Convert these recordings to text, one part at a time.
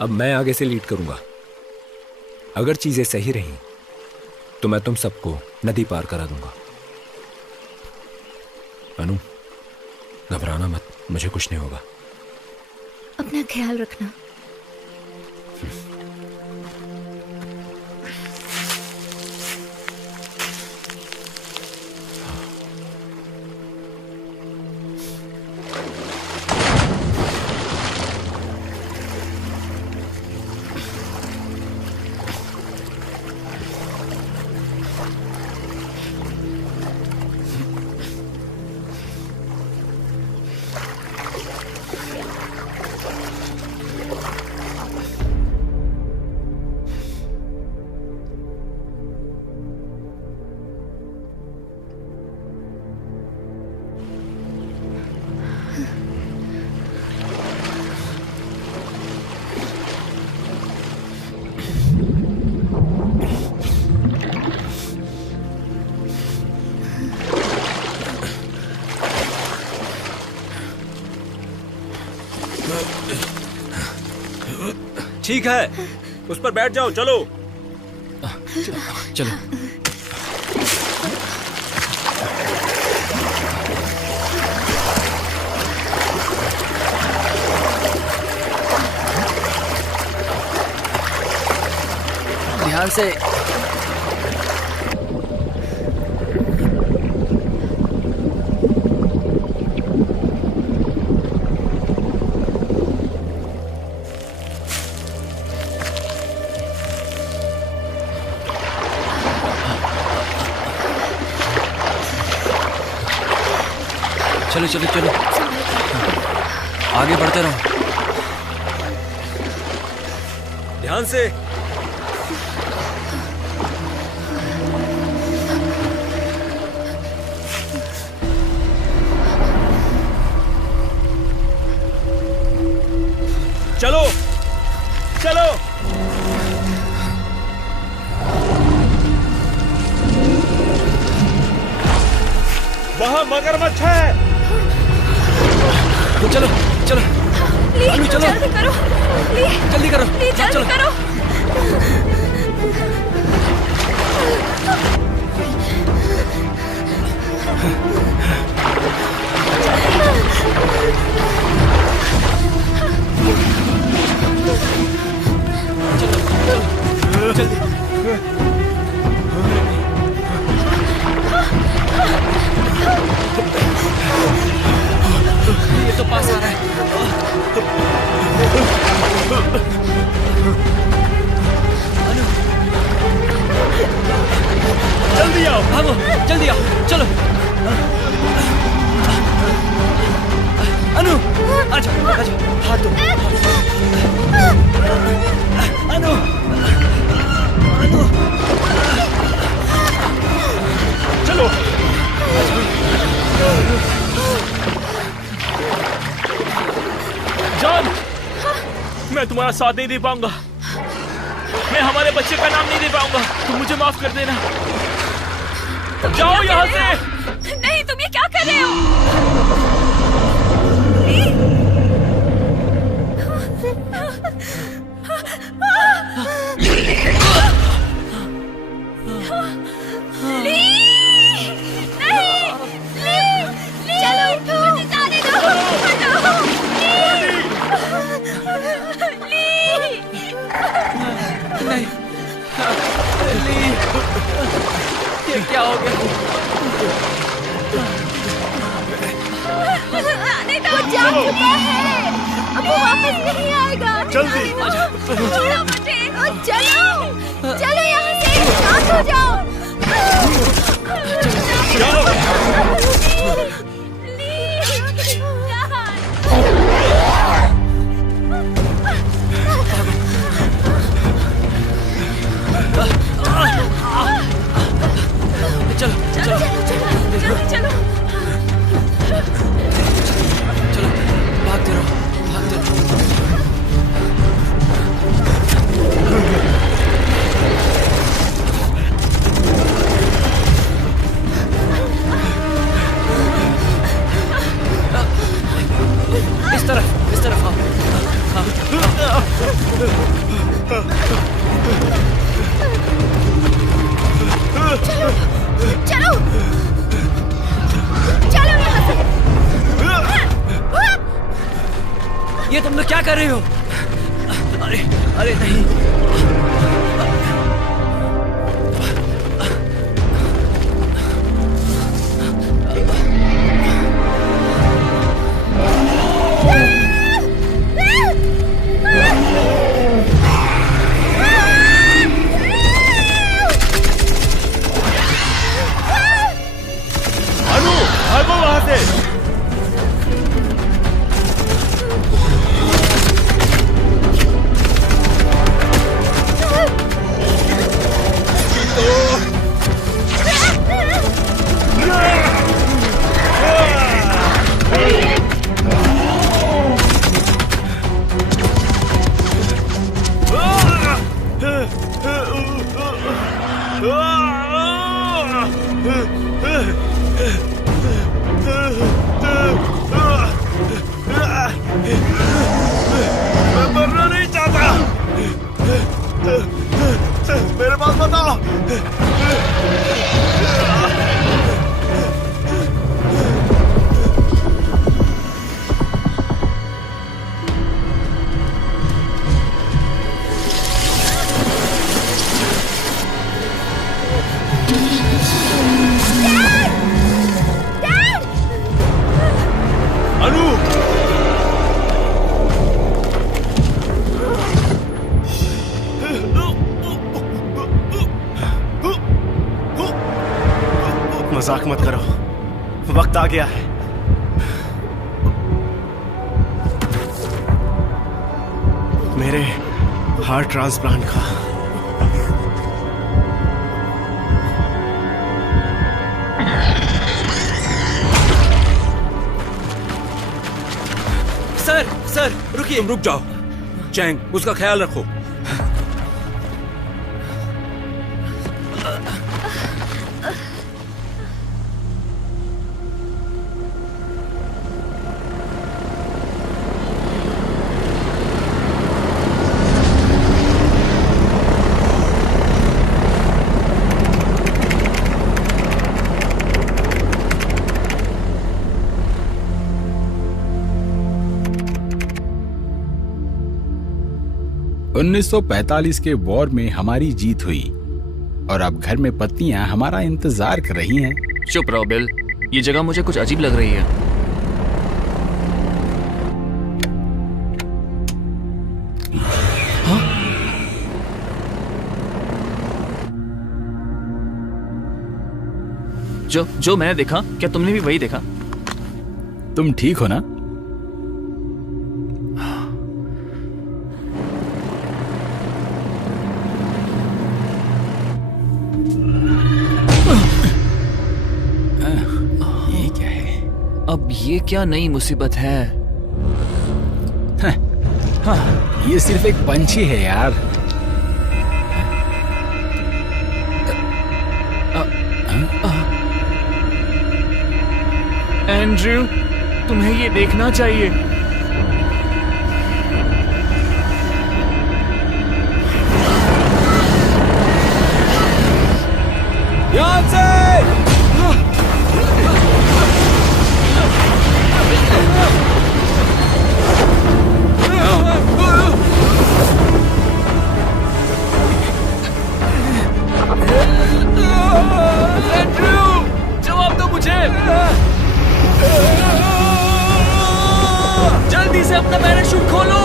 अब मैं आगे से लीड करूंगा। अगर चीजें सही रही तो मैं तुम सबको नदी पार करा दूंगा। अनु, घबराना मत, मुझे कुछ नहीं होगा। अपना ख्याल रखना। ठीक है, उस पर बैठ जाओ। चलो चलो। ध्यान से। चलो चलो चलो, आगे बढ़ते रहो। ध्यान से। चलो चलो। वहां मगरमच्छ है। चलो चलो प्लीज चलो, जल्दी करो, प्लीज जल्दी करो, प्लीज जल्दी करो। ये तो पास आ रहा है। जल्दी आओ, भागो, जल्दी आओ, चलो। अनु, आजा, आजा, हाथ दो। अनु, अनु, चलो। जॉन, मैं तुम्हारा साथ नहीं दे पाऊंगा। मैं हमारे बच्चे का नाम नहीं दे पाऊंगा। तुम मुझे माफ कर देना। जाओ यहाँ से। नहीं, तुम ये क्या कर रहे हो? ये क्या हो गया? वो जा चुका है, अब वो वापस नहीं आएगा। जल्दी छोड़ो मुझे। चलो चलो यहाँ से, शांत हो जाओ। चलो चलो जल्दी चलो। चलो, भागते रहो, भागते रहो। ये तुम लोग क्या कर रहे हो? अरे अरे नहीं। अनु, भागो वहां से। मैं मरना नहीं चाहता। मेरे पास बताओ। अनु, मजाक मत करो, वक्त आ गया है। मेरे हार्ट ट्रांसप्लांट का। सर रुकिए। तुम रुक जाओ। चैंग, उसका ख्याल रखो। उन्नीस 1945 के वॉर में हमारी जीत हुई और अब घर में पत्नियां हमारा इंतजार कर रही हैं। चुप रहो बिल, ये जगह मुझे कुछ अजीब लग रही है। हाँ? जो मैंने देखा, क्या तुमने भी वही देखा? तुम ठीक हो ना? अब ये क्या नई मुसीबत है? ये सिर्फ एक पंछी है यार। एंड्रयू, तुम्हें ये देखना चाहिए। ध्यान से। जवाब दो मुझे। जल्दी से अपना पैराशूट खोलो।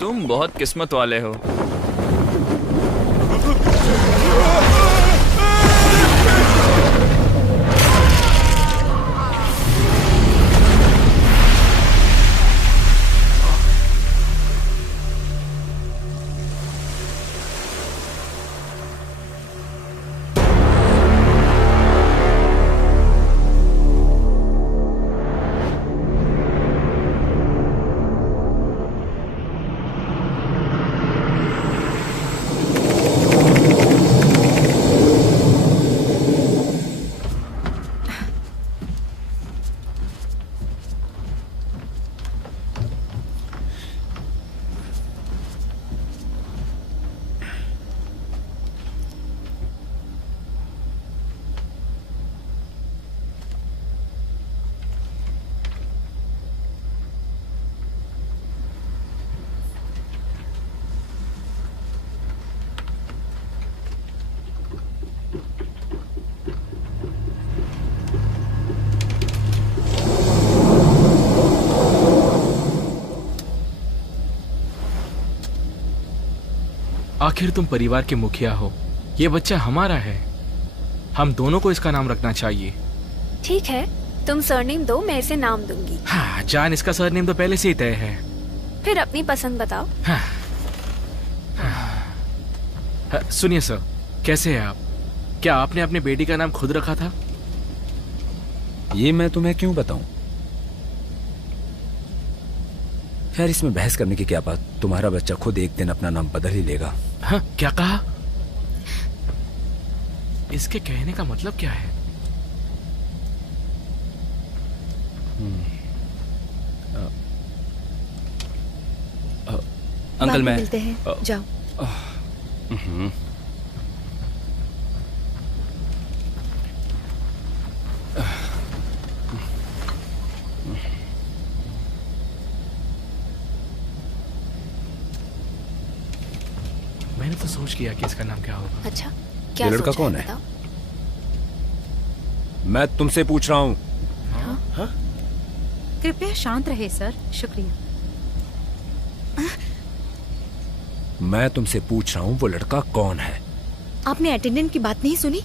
तुम बहुत किस्मत वाले हो। आखिर तुम परिवार के मुखिया हो, ये बच्चा हमारा है, हम दोनों को इसका नाम रखना चाहिए। ठीक है, तुम सरनेम दो, मैं इसे नाम दूंगी। हाँ जान, इसका सरनेम तो पहले से ही तय है। फिर अपनी पसंद बताओ। सुनिए सर, कैसे हैं आप? क्या आपने अपने बेटी का नाम खुद रखा था? ये मैं तुम्हें क्यों बताऊं? यार इसमें बहस करने की क्या बात, तुम्हारा बच्चा खुद एक दिन अपना नाम बदल ही लेगा। हाँ, क्या कहा? इसके कहने का मतलब क्या है? अंकल मैं मिलते हैं, जाओ। मैंने तो सोच लिया कि इसका नाम क्या होगा। अच्छा, क्या ये लड़का सोचा कौन है? बताओ। मैं तुमसे पूछ रहा हूं। कृपया शांत रहे सर, शुक्रिया। मैं तुमसे पूछ रहा हूं वो लड़का कौन है? आपने अटेंडेंट की बात नहीं सुनी?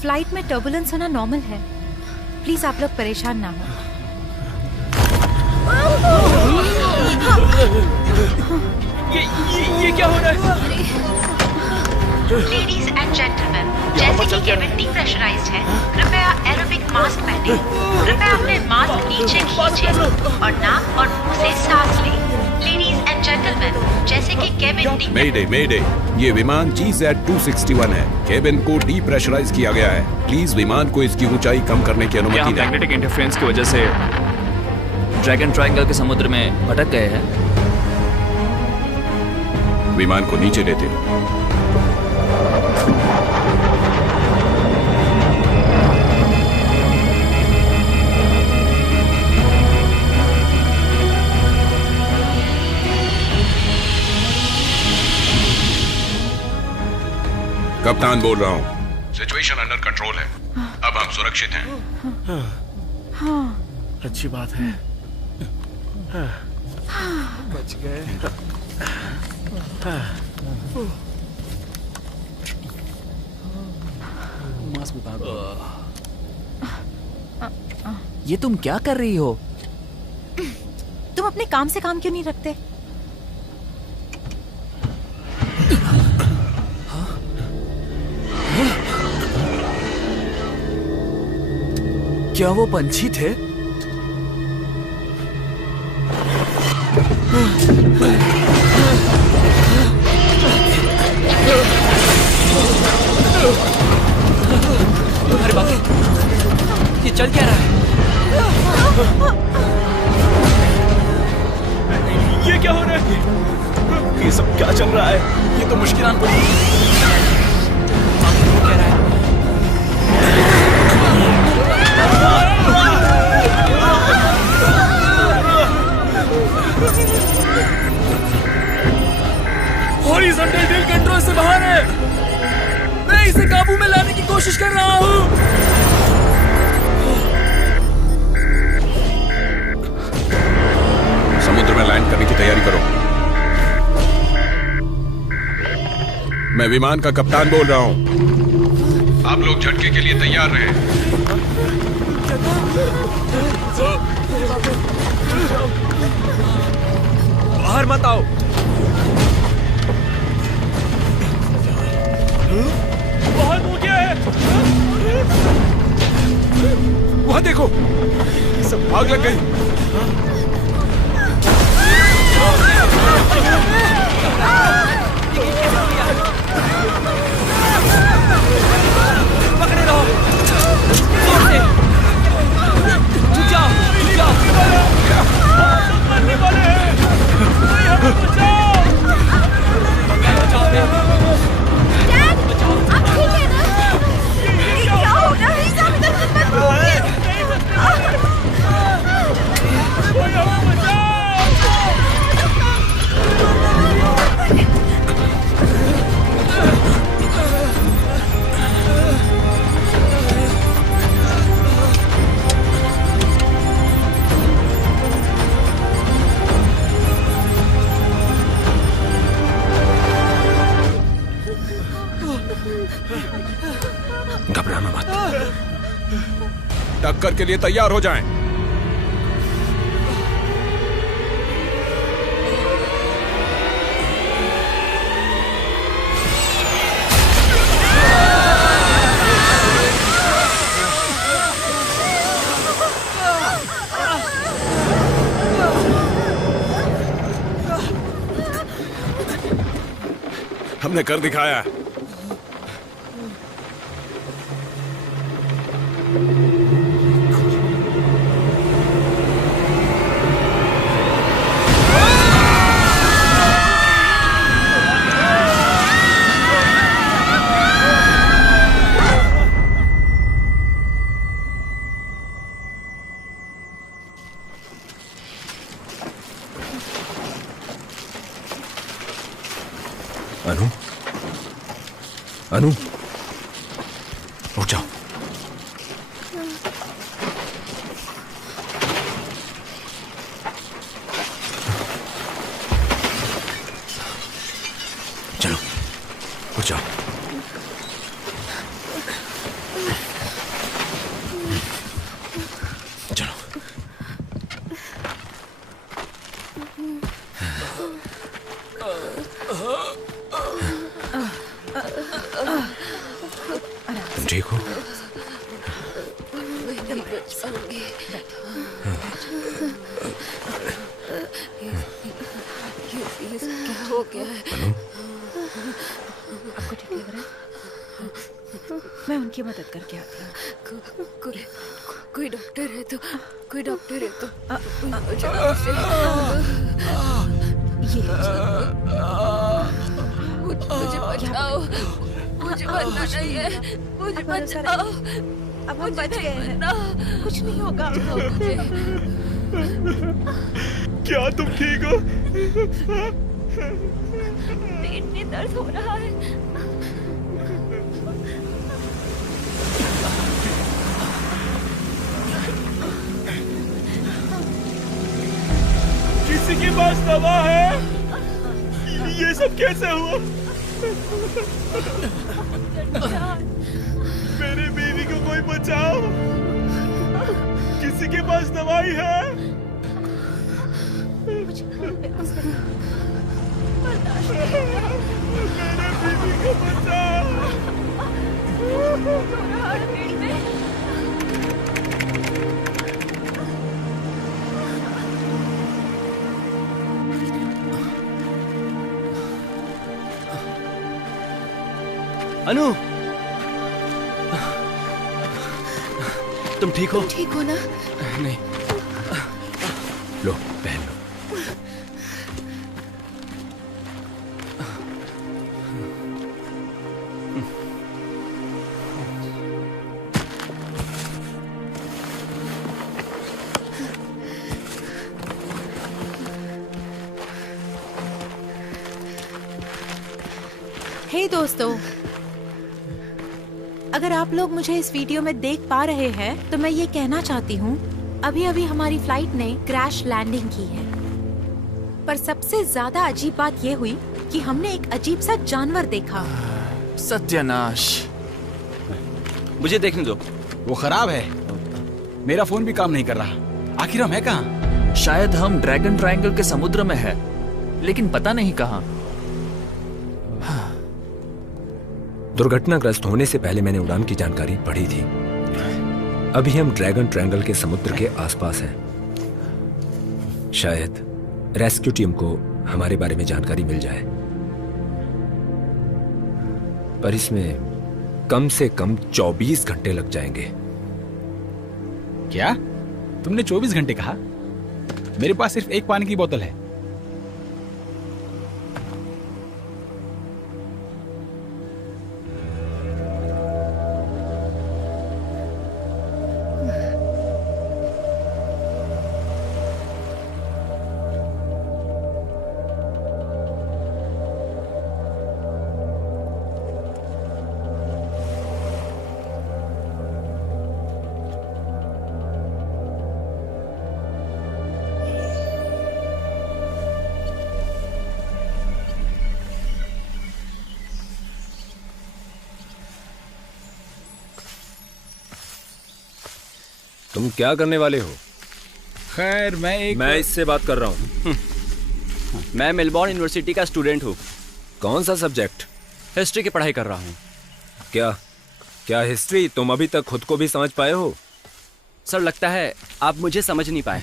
फ्लाइट में टर्बुलेंस होना नॉर्मल है, प्लीज आप लोग परेशान ना हो। ये क्या हो रहा है? लेडीज एंड जेंटलमैन, जैसे कि केबिन डीप्रेशराइज्ड है, कृपया एरोबिक मास्क पहने। कृपया अपने मास्क नीचे खींचें और नाक और मुंह से सांस लें। लेडीज एंड जेंटलमैन, जैसे कि केबिन मेडे, ये विमान GZ261 है। केबिन को डीप्रेशराइज किया गया है। प्लीज विमान को इसकी ऊंचाई कम करने की अनुमति दें। मैग्नेटिक इंटरफेरेंस की वजह से ड्रैगन ट्रायंगल के समुद्र में भटक गए हैं। विमान को नीचे लेते हैं। कप्तान बोल रहा हूँ, सिचुएशन अंडर कंट्रोल है, अब हम सुरक्षित हैं। अच्छी बात है। बच गए। ये तुम क्या कर रही हो? तुम अपने काम से काम क्यों नहीं रखते? क्या वो पंछी थे? अरे बाप रे, ये चल क्या रहा है? ये क्या हो रहा है? ये सब क्या चल रहा है? ये तो मुश्किलात पड़ी। वो कह रहा है हॉरिजॉन्टल टेल कंट्रोल से बाहर है। मैं इसे काबू में लाने की कोशिश कर रहा हूँ। समुद्र में लैंड करने की तैयारी करो। मैं विमान का कप्तान बोल रहा हूँ, आप लोग झटके के लिए तैयार रहें। बाहर मत आओ। बाहर हो गया है। वहां देखो, सब आग लग गई। पकड़े रहो। झुक जाओ, झुक जाओ। मरने वाले हैं। कोई हमें बचाओ। डैड, आप ठीक है ना? ये क्या हो रहा है? कोई लिए तैयार हो जाएं। हमने कर दिखाया। अनु, अनु, उठ जाओ। चलो, उठ जाओ। चलो। ठीक हो? हो गया है? आपको ठीक लग रहा है? मैं उनकी मदद करके आती हूँ। कोई डॉक्टर है तो मुझे बचाओ, मुझे बचना नहीं है, मुझे बचाओ। अब हम बच गए हैं, कुछ नहीं होगा। क्या तुम ठीक हो? पेट में दर्द हो रहा है। किसी के पास दवा है? ये सब कैसे हुआ? मेरी बीवी को कोई बचाओ। किसी के पास दवाई है? मेरे बीवी को बचाओ। अनु, तुम ठीक हो? ठीक हो ना? नहीं। लो, पहन लो। हे दोस्तों, अगर आप लोग मुझे इस वीडियो में देख पा रहे हैं तो मैं ये कहना चाहती हूँ, अभी अभी हमारी फ्लाइट ने क्रैश लैंडिंग की है। पर सबसे ज्यादा अजीब बात ये हुई कि हमने एक अजीब सा जानवर देखा। सत्यानाश। मुझे देखने दो। वो खराब है, मेरा फोन भी काम नहीं कर रहा। आखिर हम है कहाँ? शायद हम ड्रैगन ट्रायंगल के समुद्र में है, लेकिन पता नहीं कहाँ। दुर्घटनाग्रस्त होने से पहले मैंने उड़ान की जानकारी पढ़ी थी। अभी हम ड्रैगन ट्रायंगल के समुद्र के आसपास हैं। शायद रेस्क्यू टीम को हमारे बारे में जानकारी मिल जाए, पर इसमें कम से कम 24 घंटे लग जाएंगे। क्या तुमने 24 घंटे कहा? मेरे पास सिर्फ एक पानी की बोतल है। तुम क्या करने वाले हो? खैर मैं इससे बात कर रहा हूँ। मैं मेलबॉर्न यूनिवर्सिटी का स्टूडेंट हूँ। कौन सा सब्जेक्ट? हिस्ट्री की पढ़ाई कर रहा हूँ। क्या हिस्ट्री? तुम अभी तक खुद को भी समझ पाए हो? सर, लगता है आप मुझे समझ नहीं पाए।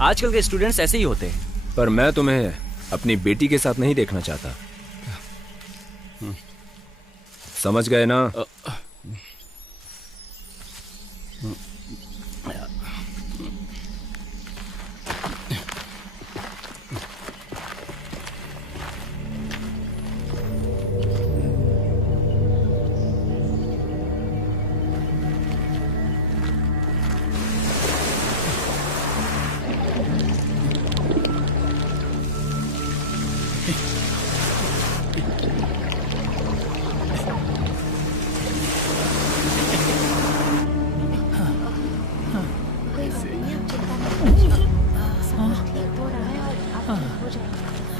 आजकल के स्टूडेंट्स ऐसे ही होते हैं। पर मैं तुम्हें अपनी बेटी के साथ नहीं देखना चाहता। समझ गए ना?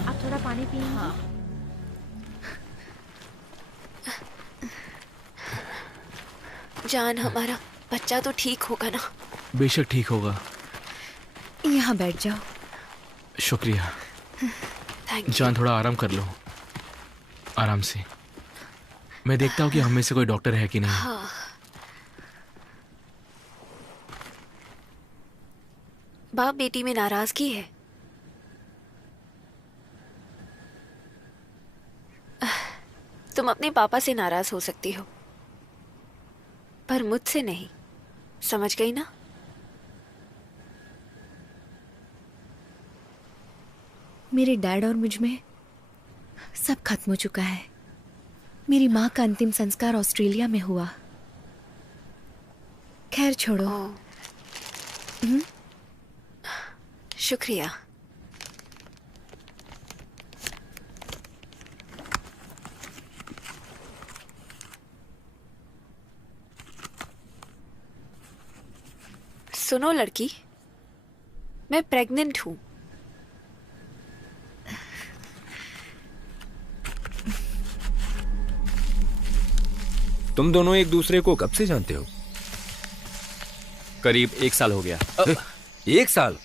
आप थोड़ा पानी पिए। जान, हमारा बच्चा तो ठीक होगा ना? बेशक ठीक होगा। यहाँ बैठ जाओ। शुक्रिया। Thank you. जान, थोड़ा आराम कर लो, आराम से। मैं देखता हूँ कि हम में से कोई डॉक्टर है कि नहीं। हाँ। बाप बेटी में नाराजगी है। तुम अपने पापा से नाराज हो सकती हो, पर मुझसे नहीं। समझ गई ना? मेरे डैड और मुझ में सब खत्म हो चुका है। मेरी माँ का अंतिम संस्कार ऑस्ट्रेलिया में हुआ। खैर छोड़ो। शुक्रिया। सुनो लड़की, मैं प्रेग्नेंट हूं। तुम दोनों एक दूसरे को कब से जानते हो? करीब 1 साल हो गया। 1 साल?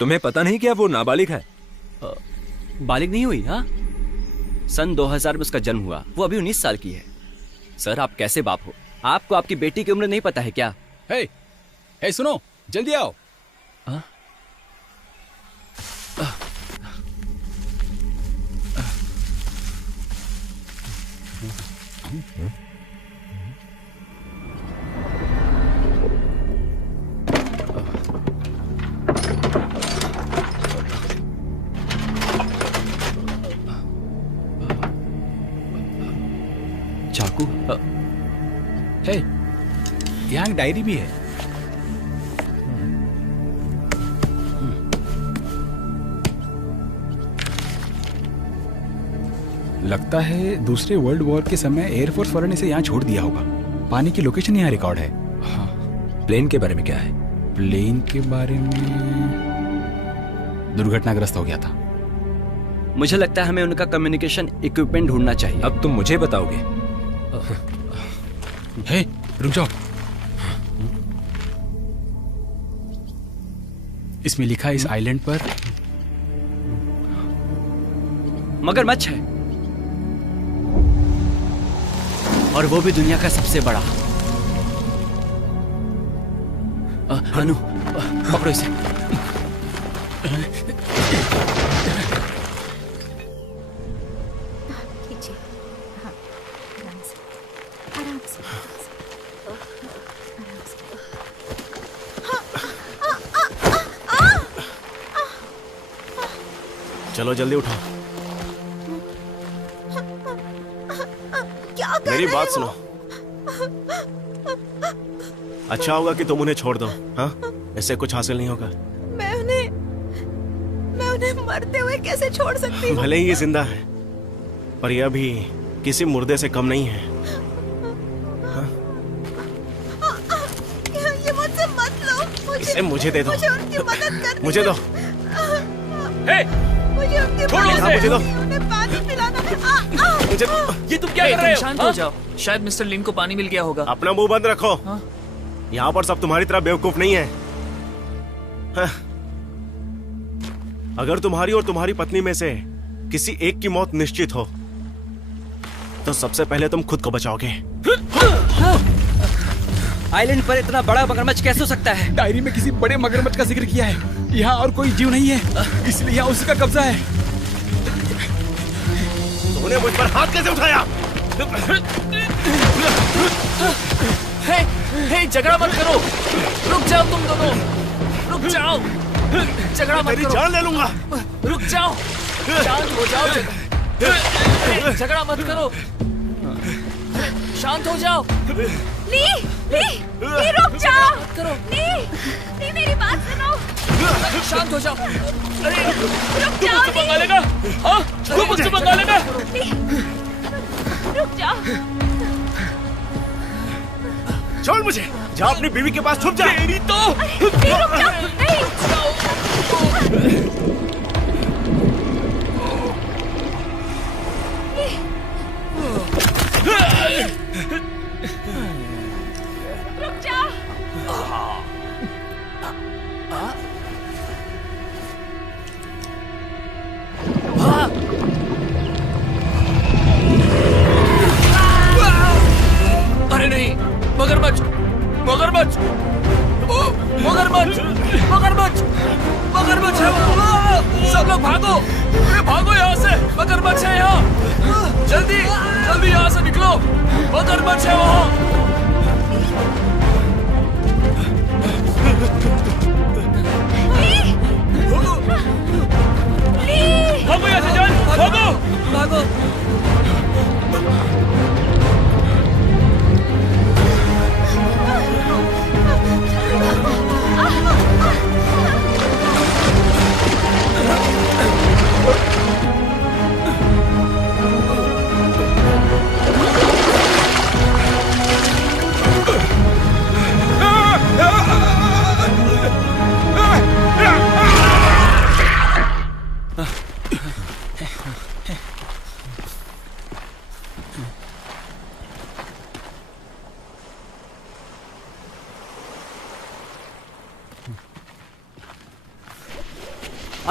तुम्हें पता नहीं क्या वो नाबालिग है? बालिग नहीं हुई? हाँ, सन 2000 में उसका जन्म हुआ। वो अभी 19 साल की है। सर, आप कैसे बाप हो? आपको आपकी बेटी की उम्र नहीं पता है क्या? हे सुनो, जल्दी आओ। चाकू? हे, यहाँ एक डायरी भी है। लगता है दूसरे वर्ल्ड वॉर के समय एयरफोर्स वालों ने इसे यहाँ छोड़ दिया होगा। पानी की लोकेशन यहाँ रिकॉर्ड है। प्लेन के बारे में क्या है? प्लेन के बारे में दुर्घटनाग्रस्त हो गया था। मुझे लगता है हमें उनका कम्युनिकेशन इक्विपमेंट ढूंढना चाहिए। अब तुम मुझे बताओगे? हे, रुक जाओ। इसमें लिखा है इस आइलैंड पर मगरमच्छ है, और वो भी दुनिया का सबसे बड़ा। अनु, पकड़ो इसे। खींचिए। हाँ, आराम से, आराम से, आराम से। चलो जल्दी उठो। क्या कर मेरी रहे बात हो? सुनो। अच्छा होगा कि तुम उन्हें छोड़ दो। हाँ, इससे कुछ हासिल नहीं होगा। मैं उन्हें मरते हुए कैसे छोड़ सकती हूँ? भले ही ये जिंदा है, पर यह भी किसी मुर्दे से कम नहीं है। हाँ? ये मुझसे मत लो। इसे मुझे दे दो। मुझे उनकी मदद करनी मुझे दो। मुझे उनकी छोड़ो मदद उसे। मुझे दो। करनी, उन्हें पानी पिलाना। मुझे ये तुम क्या कर रहे हो? शांत हाँ? हो जाओ। शायद मिस्टर लिन को पानी मिल गया होगा। अपना मुंह बंद रखो। यहाँ पर सब तुम्हारी तरह बेवकूफ नहीं है। हाँ। अगर तुम्हारी और तुम्हारी पत्नी में से किसी एक की मौत निश्चित हो तो सबसे पहले तुम खुद को बचाओगे। आइलैंड पर इतना बड़ा मगरमच्छ कैसे हो सकता है? डायरी में किसी बड़े मगरमच्छ का जिक्र किया है। यहाँ और कोई जीव नहीं है, इसलिए यहाँ उसी का कब्जा है। तूने मुझ पर हाथ कैसे उठाया? हे, झगड़ा मत करो। रुक जाओ तुम दोनों, रुक जाओ। झगड़ा मत तेरी करो। जान ले लूंगा। रुक जाओ, शांत हो जाओ। झगड़ा मत करो, शांत हो जाओ। ली रुक जाओ। करो, ली मेरी बात सुनो। शांत हो जाओ। अरे रुक तू जाओ। मुझसे पंगा लेगा? हाँ, तू मुझसे पंगा लेगा? रुक जाओ। छोड़ मुझे, जा अपनी बीवी के पास छुप जा। तेरी तो रुक जाओ। रुक जाओ। अरे नहीं, मगरमच्छ, मगरमच्छ, मगरमच्छ, मगरमच्छ, मगरमच्छ है वो। सब लोग भागो, अरे भागो यहाँ से, मगरमच्छ है यहाँ। जल्दी जल्दी यहाँ से निकलो, मगरमच्छ है वहाँ। भागो यहाँ से, जान, भागो, भागो।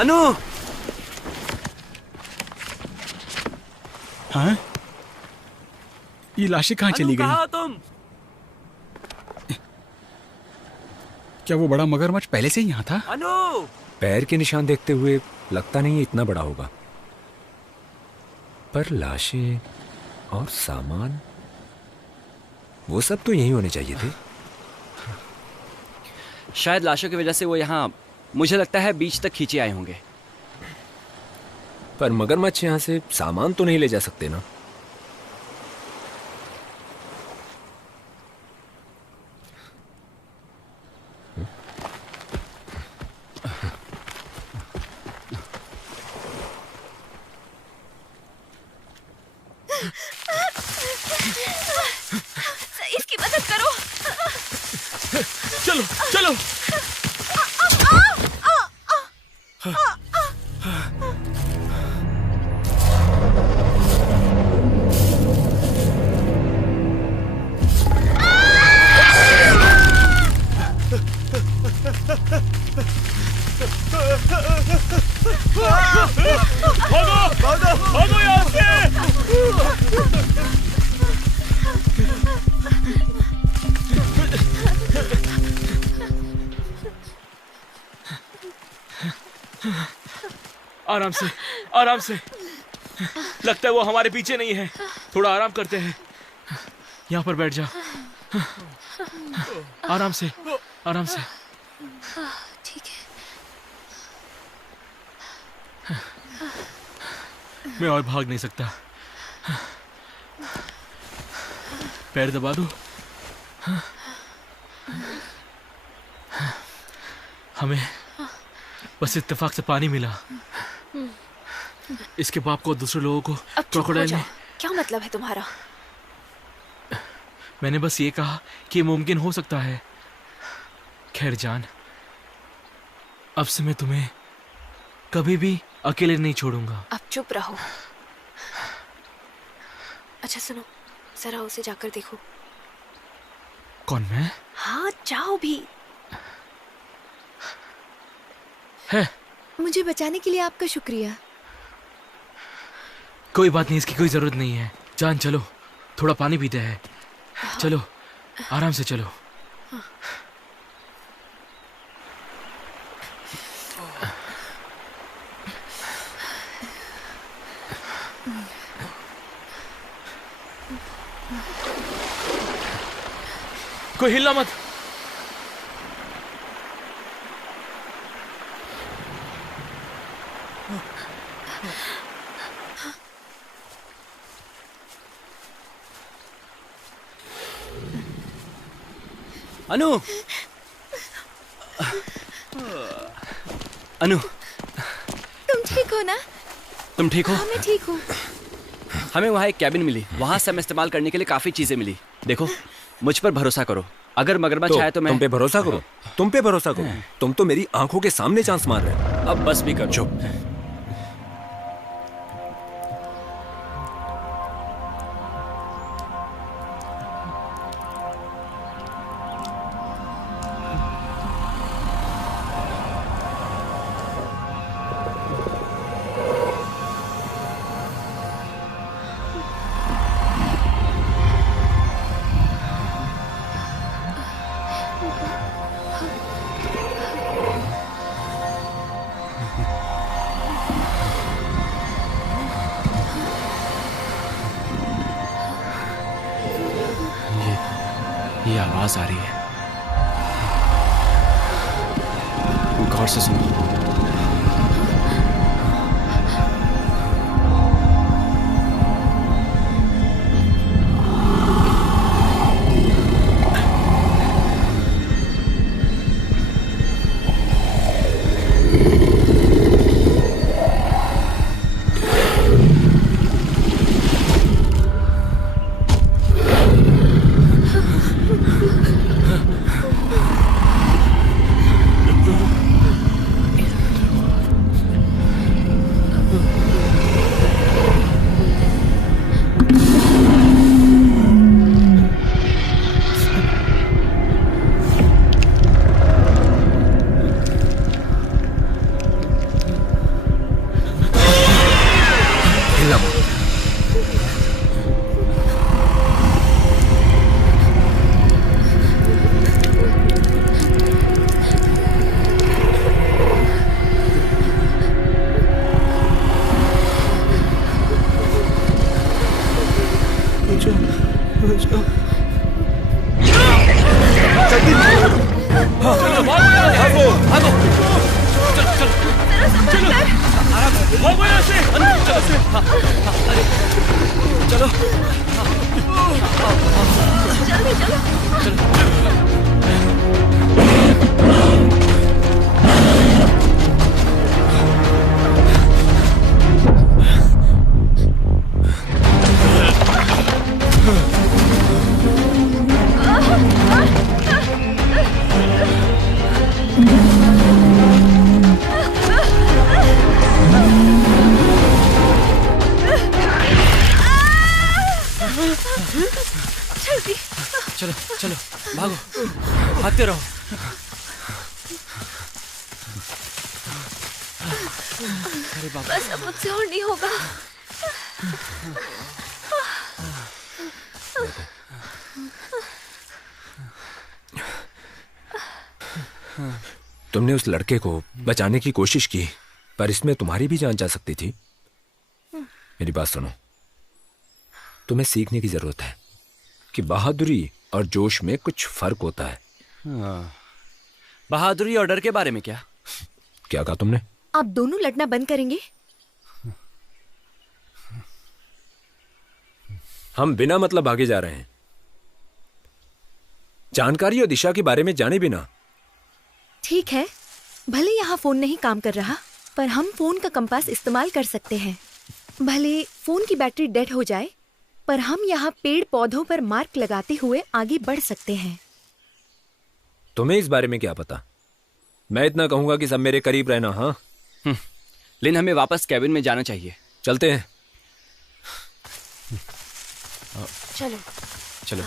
अनु! हाँ? ये लाशें कहाँ चली गई? कहाँ हो तुम? क्या वो बड़ा मगरमच्छ पहले से ही यहाँ था? अनु! पैर के निशान देखते हुए लगता नहीं है इतना बड़ा होगा, पर लाशें और सामान वो सब तो यहीं होने चाहिए थे। शायद लाशों की वजह से वो यहाँ, मुझे लगता है, बीच तक खींचे आए होंगे। पर मगरमच्छ यहाँ से सामान तो नहीं ले जा सकते ना। इसकी मदद करो। चलो चलो। भागो भागो भागो यहाँ से। आराम से आराम से। लगता है वो हमारे पीछे नहीं है। थोड़ा आराम करते हैं। यहाँ पर बैठ जा। आराम से आराम से। ठीक है। मैं और भाग नहीं सकता। पैर दबा दो। हमें बस इत्तेफाक से पानी मिला। इसके बाप को और दूसरे लोगों को अब चुप हो क्रोकोडाइल जाओ। ने। क्या मतलब है तुम्हारा? मैंने बस ये कहा कि ये मुमकिन हो सकता है। खैर जान, अब से मैं तुम्हें कभी भी अकेले नहीं छोड़ूंगा। अब चुप रहो। अच्छा सुनो, जरा उसे जाकर देखो। कौन मैं? हाँ जाओ भी। है मुझे बचाने के लिए आपका शुक्रिया। कोई बात नहीं, इसकी कोई जरूरत नहीं है। जान चलो, थोड़ा पानी पीते हैं। चलो आराम से चलो। कोई हिलना मत। अनु, अनु, तुम ठीक हो ना? तुम ठीक हो? हाँ मैं ठीक हूँ। हमें वहाँ एक कैबिन मिली, वहाँ से हमें इस्तेमाल करने के लिए काफी चीजें मिली। देखो, मुझ पर भरोसा करो, अगर मगरमच्छ आए तो मैं तुम पे भरोसा करो, तुम पे भरोसा करो। तुम तो मेरी आंखों के सामने चांस मार रहे हो। अब बस भी करो। चुप। ये आवाज आ रही है, गौर से सुनो। चलो चलो भागो, भागते रहो। अरे बाप, बस अब मुझसे और नहीं होगा। तुमने उस लड़के को बचाने की कोशिश की, पर इसमें तुम्हारी भी जान जा सकती थी। मेरी बात सुनो, तुम्हें सीखने की जरूरत है कि बहादुरी और जोश में कुछ फर्क होता है। बहादुरी और डर के बारे में क्या कहा तुमने? आप दोनों लड़ना बंद करेंगे? हम बिना मतलब भागे जा रहे हैं, जानकारी और दिशा के बारे में जाने बिना। ठीक है, भले यहाँ फोन नहीं काम कर रहा, पर हम फोन का कंपास इस्तेमाल कर सकते हैं। भले फोन की बैटरी डेड हो जाए, पर हम यहाँ पेड़ पौधों पर मार्क लगाते हुए आगे बढ़ सकते हैं। तुम्हें इस बारे में क्या पता? मैं इतना कहूंगा कि सब मेरे करीब रहना। हाँ लिन, हमें वापस कैबिन में जाना चाहिए। चलते हैं। चलो चलो।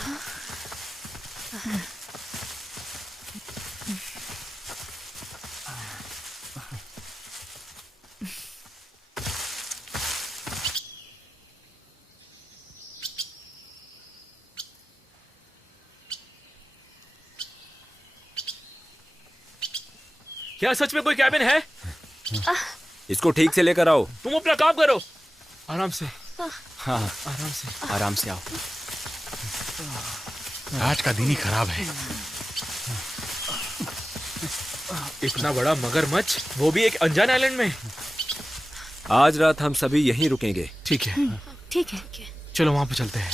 क्या सच में कोई कैबिन है? इसको ठीक से लेकर आओ। तुम अपना काम करो। आराम से। हाँ आराम से। आराम से आओ। आज का दिन ही खराब है। इतना बड़ा मगरमच्छ, वो भी एक अनजान आइलैंड में। आज रात हम सभी यहीं रुकेंगे। ठीक है। ठीक है। चलो वहां पे चलते हैं।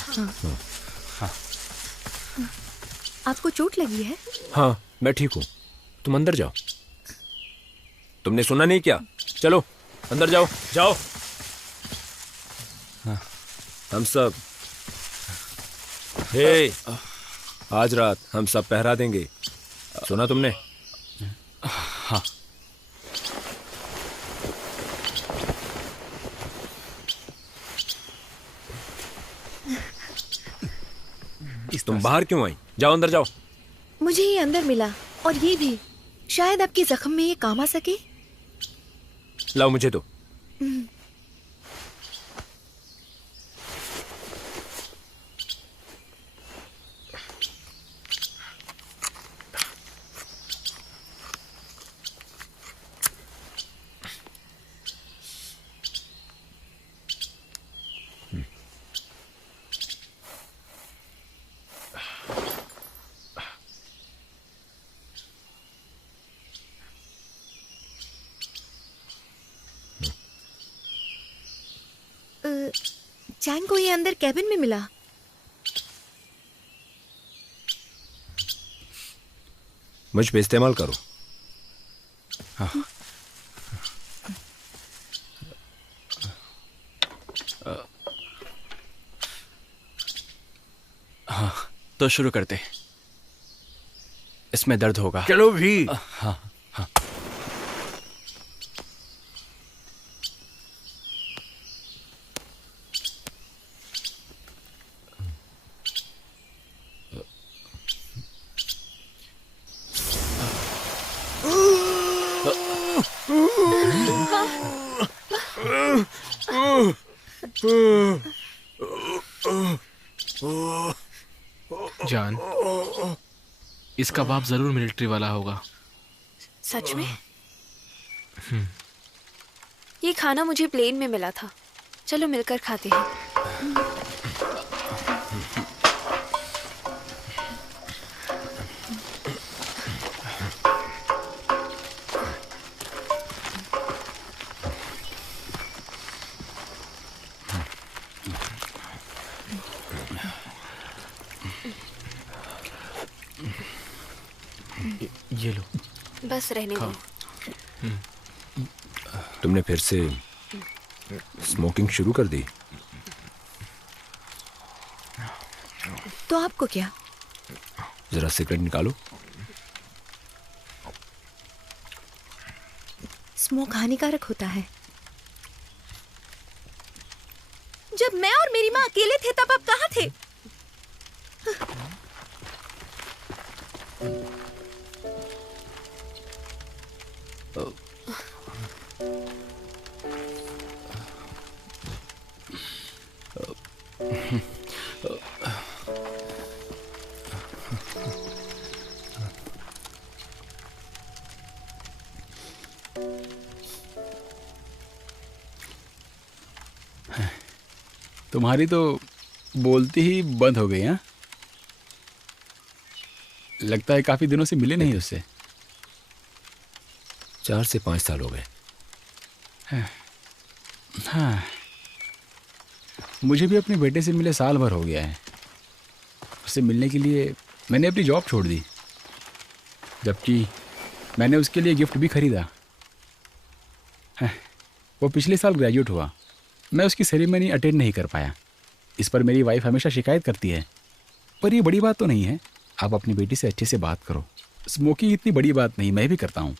आपको चोट लगी है? हाँ, मैं ठीक हूँ। तुम अंदर जाओ। तुमने सुना नहीं क्या? चलो अंदर जाओ। जाओ। हम सब आज रात हम सब पहरा देंगे। सुना तुमने? हाँ। तुम बाहर क्यों आई? जाओ अंदर जाओ। मुझे ये अंदर मिला, और ये भी शायद आपके जख्म में ये काम आ सके। लाओ मुझे दो। चैंग को ये अंदर कैबिन में मिला। मुझ पे इस्तेमाल करो। हाँ। हाँ, तो शुरू करते। इसमें दर्द होगा। चलो भी। हाँ हाँ। जान, इसका बाप जरूर मिलिट्री वाला होगा। सच में? ये खाना मुझे प्लेन में मिला था। चलो मिलकर खाते हैं। ये लो। बस रहने दो। तुमने फिर से स्मोकिंग शुरू कर दी? तो आपको क्या? जरा सिगरेट निकालो। स्मोक हानिकारक होता है। जब मैं और मेरी माँ अकेले थे तब आप कहाँ थे? तुम्हारी तो बोलती ही बंद हो गई। हाँ, लगता है काफी दिनों से मिले नहीं उससे। 4 से 5 साल हो गए। हाँ, मुझे भी अपने बेटे से मिले साल भर हो गया है। उससे मिलने के लिए मैंने अपनी जॉब छोड़ दी, जबकि मैंने उसके लिए गिफ्ट भी खरीदा। वो पिछले साल ग्रेजुएट हुआ। मैं उसकी सेरेमनी अटेंड नहीं कर पाया। इस पर मेरी वाइफ हमेशा शिकायत करती है, पर ये बड़ी बात तो नहीं है। आप अपनी बेटी से अच्छे से बात करो। स्मोकिंग इतनी बड़ी बात नहीं, मैं भी करता हूँ।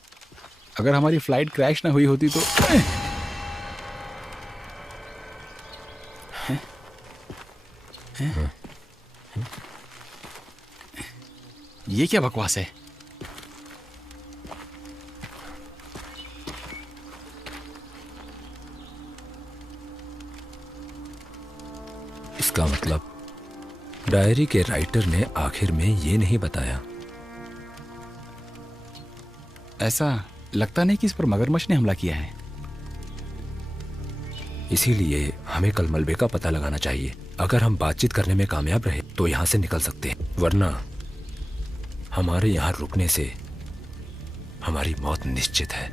अगर हमारी फ्लाइट क्रैश ना हुई होती तो ये क्या बकवास है? इसका मतलब डायरी के राइटर ने आखिर में ये नहीं बताया। ऐसा लगता नहीं कि इस पर मगरमच्छ ने हमला किया है। इसीलिए हमें कल मलबे का पता लगाना चाहिए। अगर हम बातचीत करने में कामयाब रहे तो यहाँ से निकल सकते हैं, वरना हमारे यहाँ रुकने से हमारी मौत निश्चित है।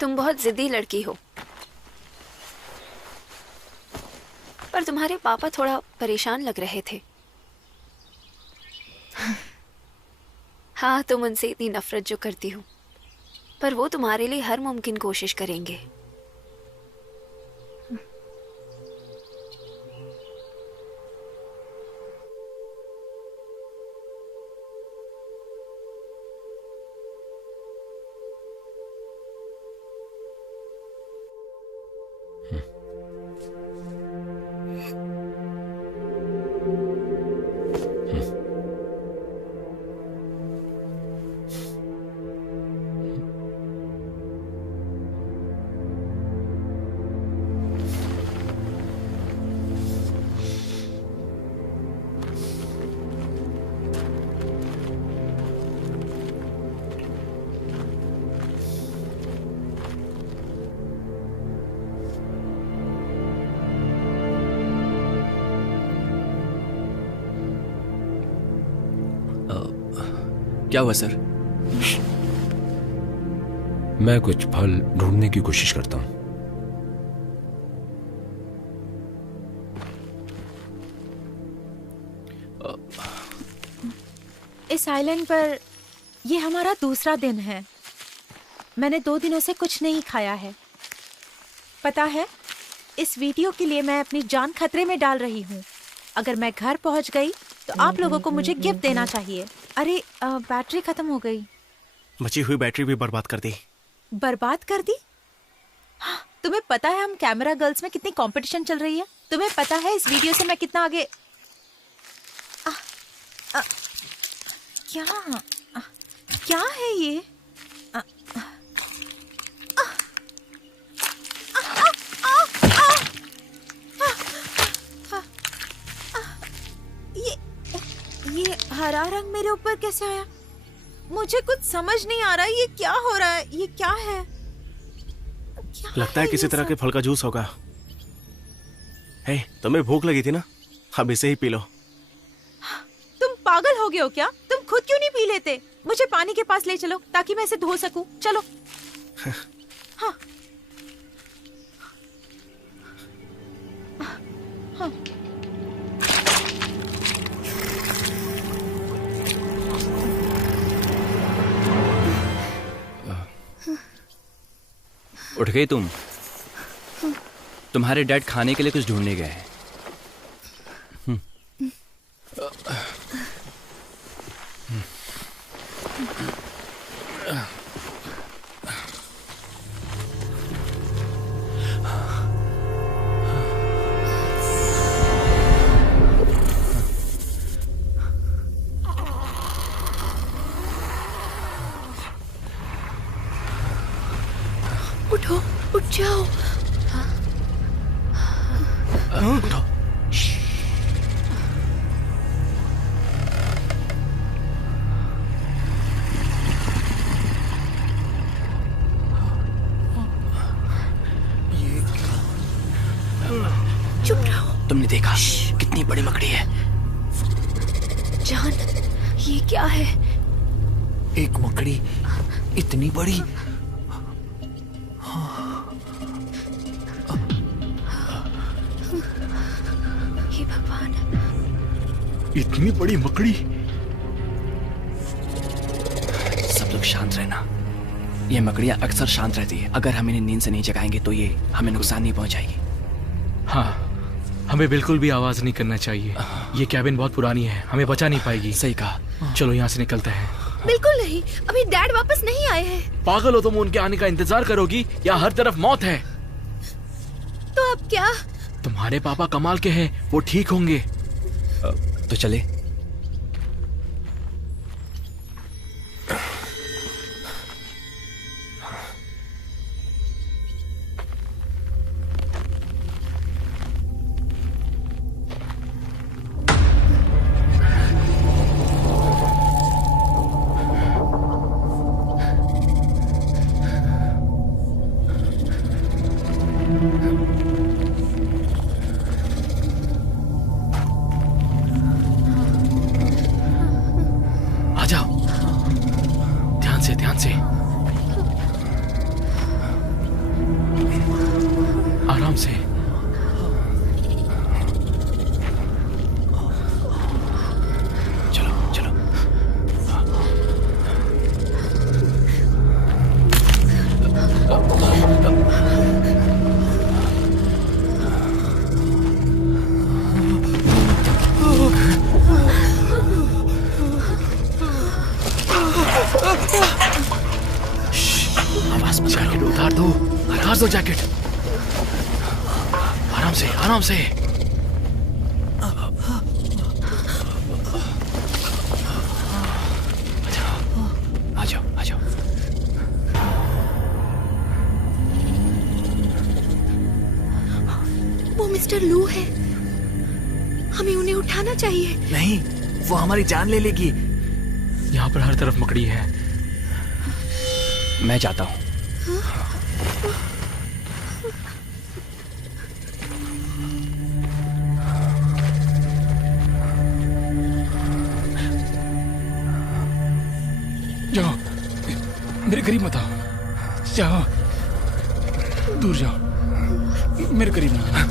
तुम बहुत जिद्दी लड़की हो, पर तुम्हारे पापा थोड़ा परेशान लग रहे थे। हाँ, तुम उनसे इतनी नफरत जो करती हो, पर वो तुम्हारे लिए हर मुमकिन कोशिश करेंगे। क्या हुआ सर? मैं कुछ फल ढूंढने की कोशिश करता हूँ। इस आइलैंड पर ये हमारा दूसरा दिन है। मैंने 2 दिनों से कुछ नहीं खाया है। पता है, इस वीडियो के लिए मैं अपनी जान खतरे में डाल रही हूँ। अगर मैं घर पहुँच गई तो आप लोगों को मुझे गिफ्ट देना चाहिए। अरे बैटरी खत्म हो गई। बची हुई बैटरी भी बर्बाद कर दी। बर्बाद कर दी? हाँ, तुम्हें पता है हम कैमरा गर्ल्स में कितनी कंपटीशन चल रही है? तुम्हें पता है इस वीडियो से मैं कितना आगे क्या है ये? ये हरा रंग मेरे ऊपर कैसे आया? मुझे कुछ समझ नहीं आ रहा। ये क्या हो रहा है? ये क्या है? लगता है किसी तरह के फल का जूस होगा। हे, तुम्हें भूख लगी थी ना, अब इसे ही पी लो। तुम पागल हो गए हो क्या? तुम खुद क्यों नहीं पी लेते? मुझे पानी के पास ले चलो ताकि मैं इसे धो सकूं। चलो। हाँ। हाँ। उठ गई तुम? तुम्हारे डैड खाने के लिए कुछ ढूंढने गए हैं। उठो, उठ जाओ। उठो। चुप रहो। तुमने देखा कितनी बड़ी मकड़ी है? जान, ये क्या है? एक मकड़ी इतनी बड़ी? हे भगवान, इतनी बड़ी मकड़ी। सब लोग शांत रहना। ये मकड़ियाँ अक्सर शांत रहती है। अगर हम इन्हें नींद से नहीं जगाएंगे तो ये हमें नुकसान नहीं पहुंचाएगी। हाँ, हमें बिल्कुल भी आवाज नहीं करना चाहिए। ये कैबिन बहुत पुरानी है, हमें बचा नहीं पाएगी। सही कहा। चलो यहाँ से निकलते हैं। बिल्कुल नहीं, अभी डैड वापस नहीं आए हैं। पागल हो तुम? उनके आने का इंतजार करोगी? या हर तरफ मौत है। तो अब क्या? तुम्हारे पापा कमाल के हैं, वो ठीक होंगे। तो चले। आ जाओ, ध्यान से, ध्यान से, आराम से। चलो चलो। आवाज मत, जैकेट उतार दो, उतार दो जैकेट। आराम से, आराम से। आ जाओ, आ जाओ। वो मिस्टर लू है, हमें उन्हें उठाना चाहिए। नहीं, वो हमारी जान ले लेगी। यहाँ पर हर तरफ मकड़ी है। मैं जाता हूँ। जाओ, मेरे करीब मत आओ। जाओ, दूर जाओ, मेरे करीब ना आना।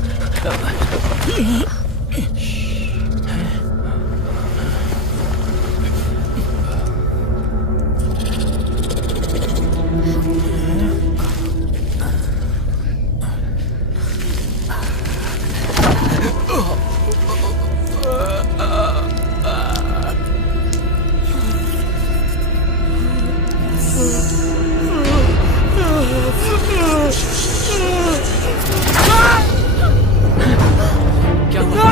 क्या हुआ?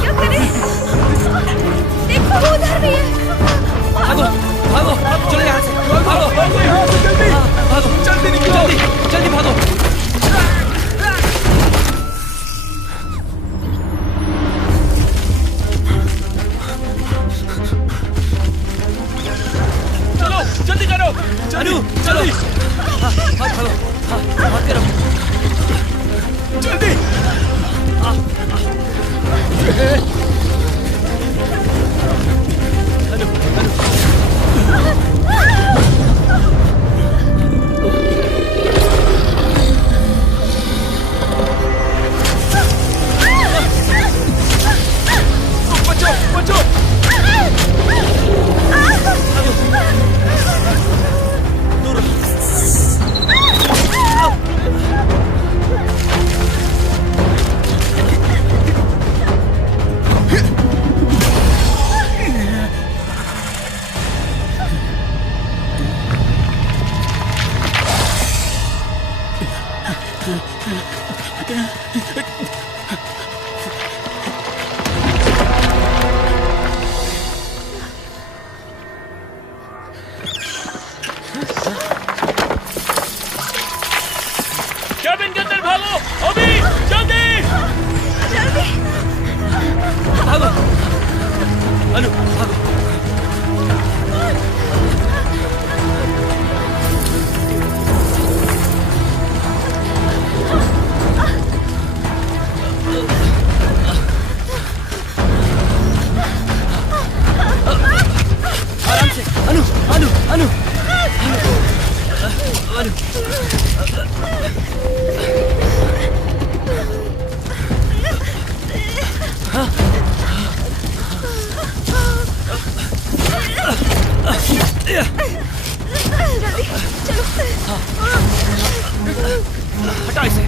क्या करें? देखो वो उधर भी है। भागो, भागो, चलो यहाँ से, भागो, जल्दी, भागो, जल्दी निकलो, जल्दी, जल्दी भागो। चलो, जल्दी करो। अनु, चलो, भागो, भाग करो, जल्दी। बचो, बचो। कैबिन के अंदर भागो, अभी, जल्दी, जल्दी। भागो, अनु, भागो। आराम से, अनु, अनु, अनु, अनु, हटाओ इसे।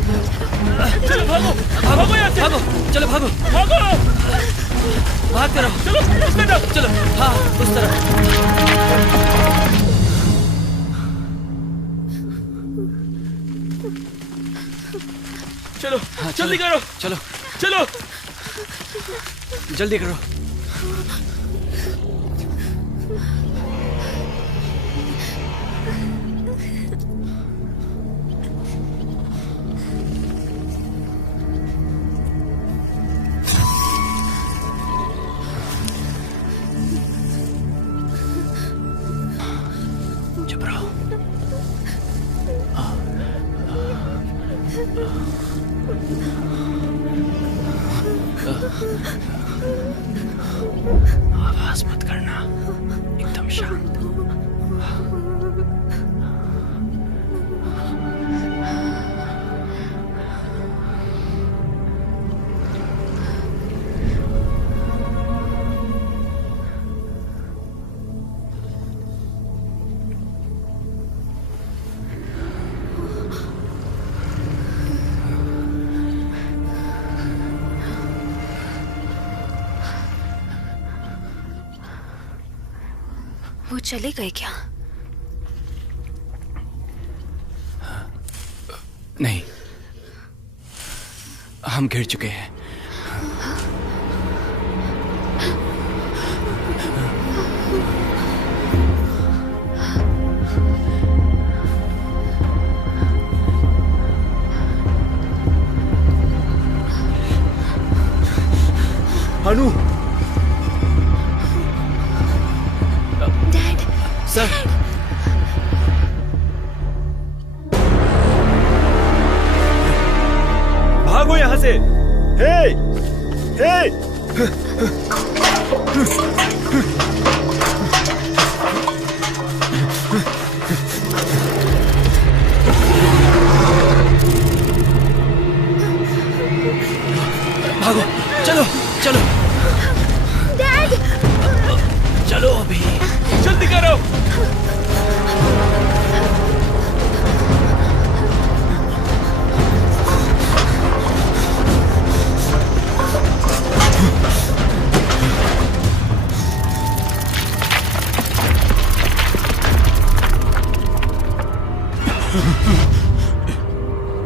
चलो भागो, भागो यहाँ से, भागो, चलो भागो, भागो, भाग करो, चलो उस तरफ, चलो, हाँ, उस तरफ। चलो, हाँ, जल्दी करो, चलो, चलो। जल्दी करो। आवाज मत करना, एकदम शांत। वो चले गए क्या? नहीं, हम गिर चुके हैं। अनु, सर, भागो यहां से। हे, हे। भागो, चलो चलो। डैड, चलो अभी, जल्दी करो।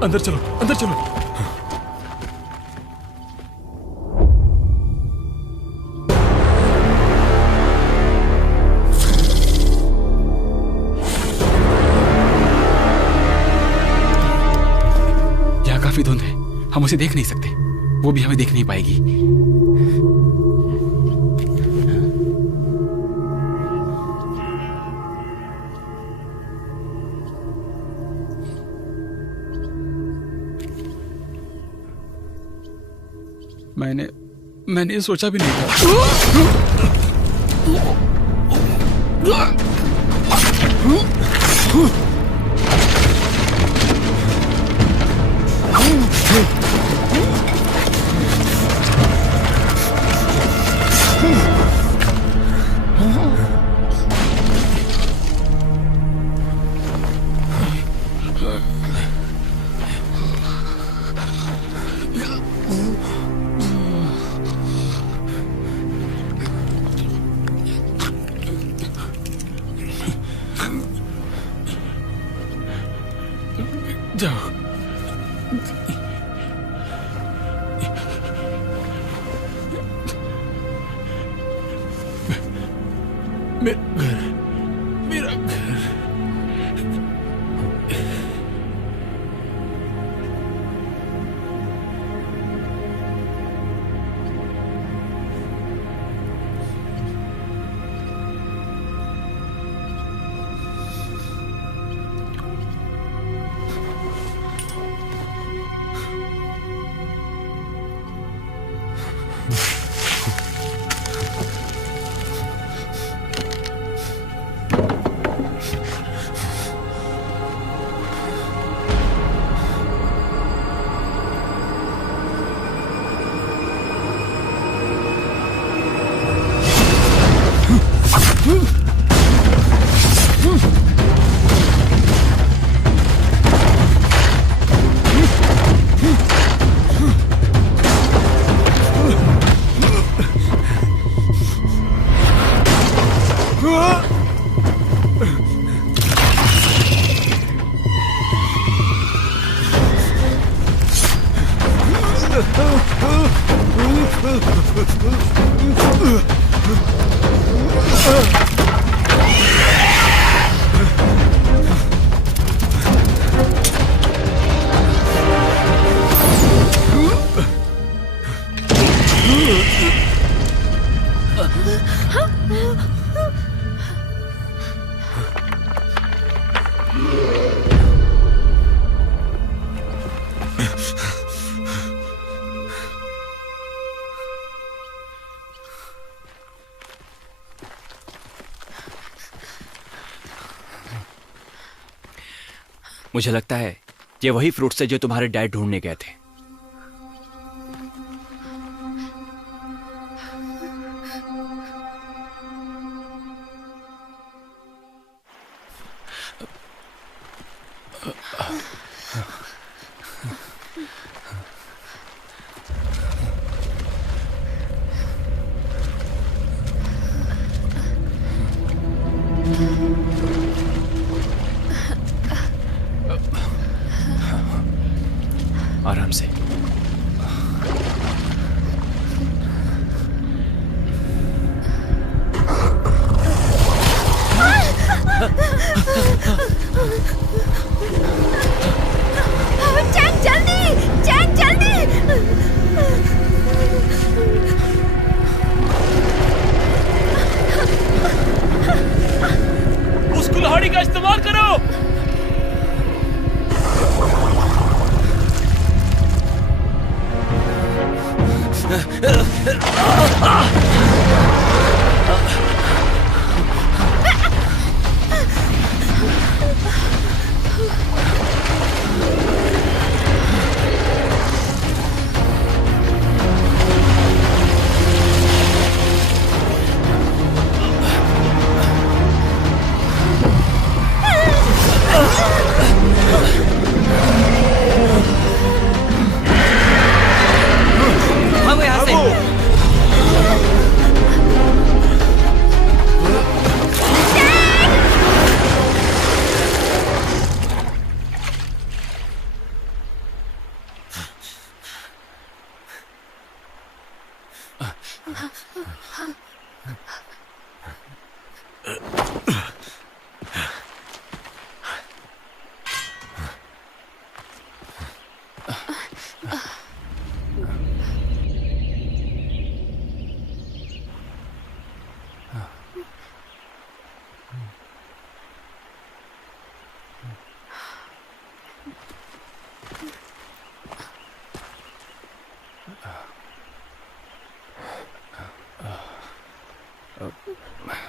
अंदर चलो, अंदर चलो। यहाँ काफी धुंध है, हम उसे देख नहीं सकते, वो भी हमें देख नहीं पाएगी। मैंने सोचा भी नहीं जाओ। मेरा घर। मुझे लगता है ये वही फ्रूट्स है जो तुम्हारे डैड ढूंढने गए थे। आराम से। चैन जल्दी, चैन जल्दी। उस कुल्हाड़ी का इस्तेमाल करो। भागो यहाँ से।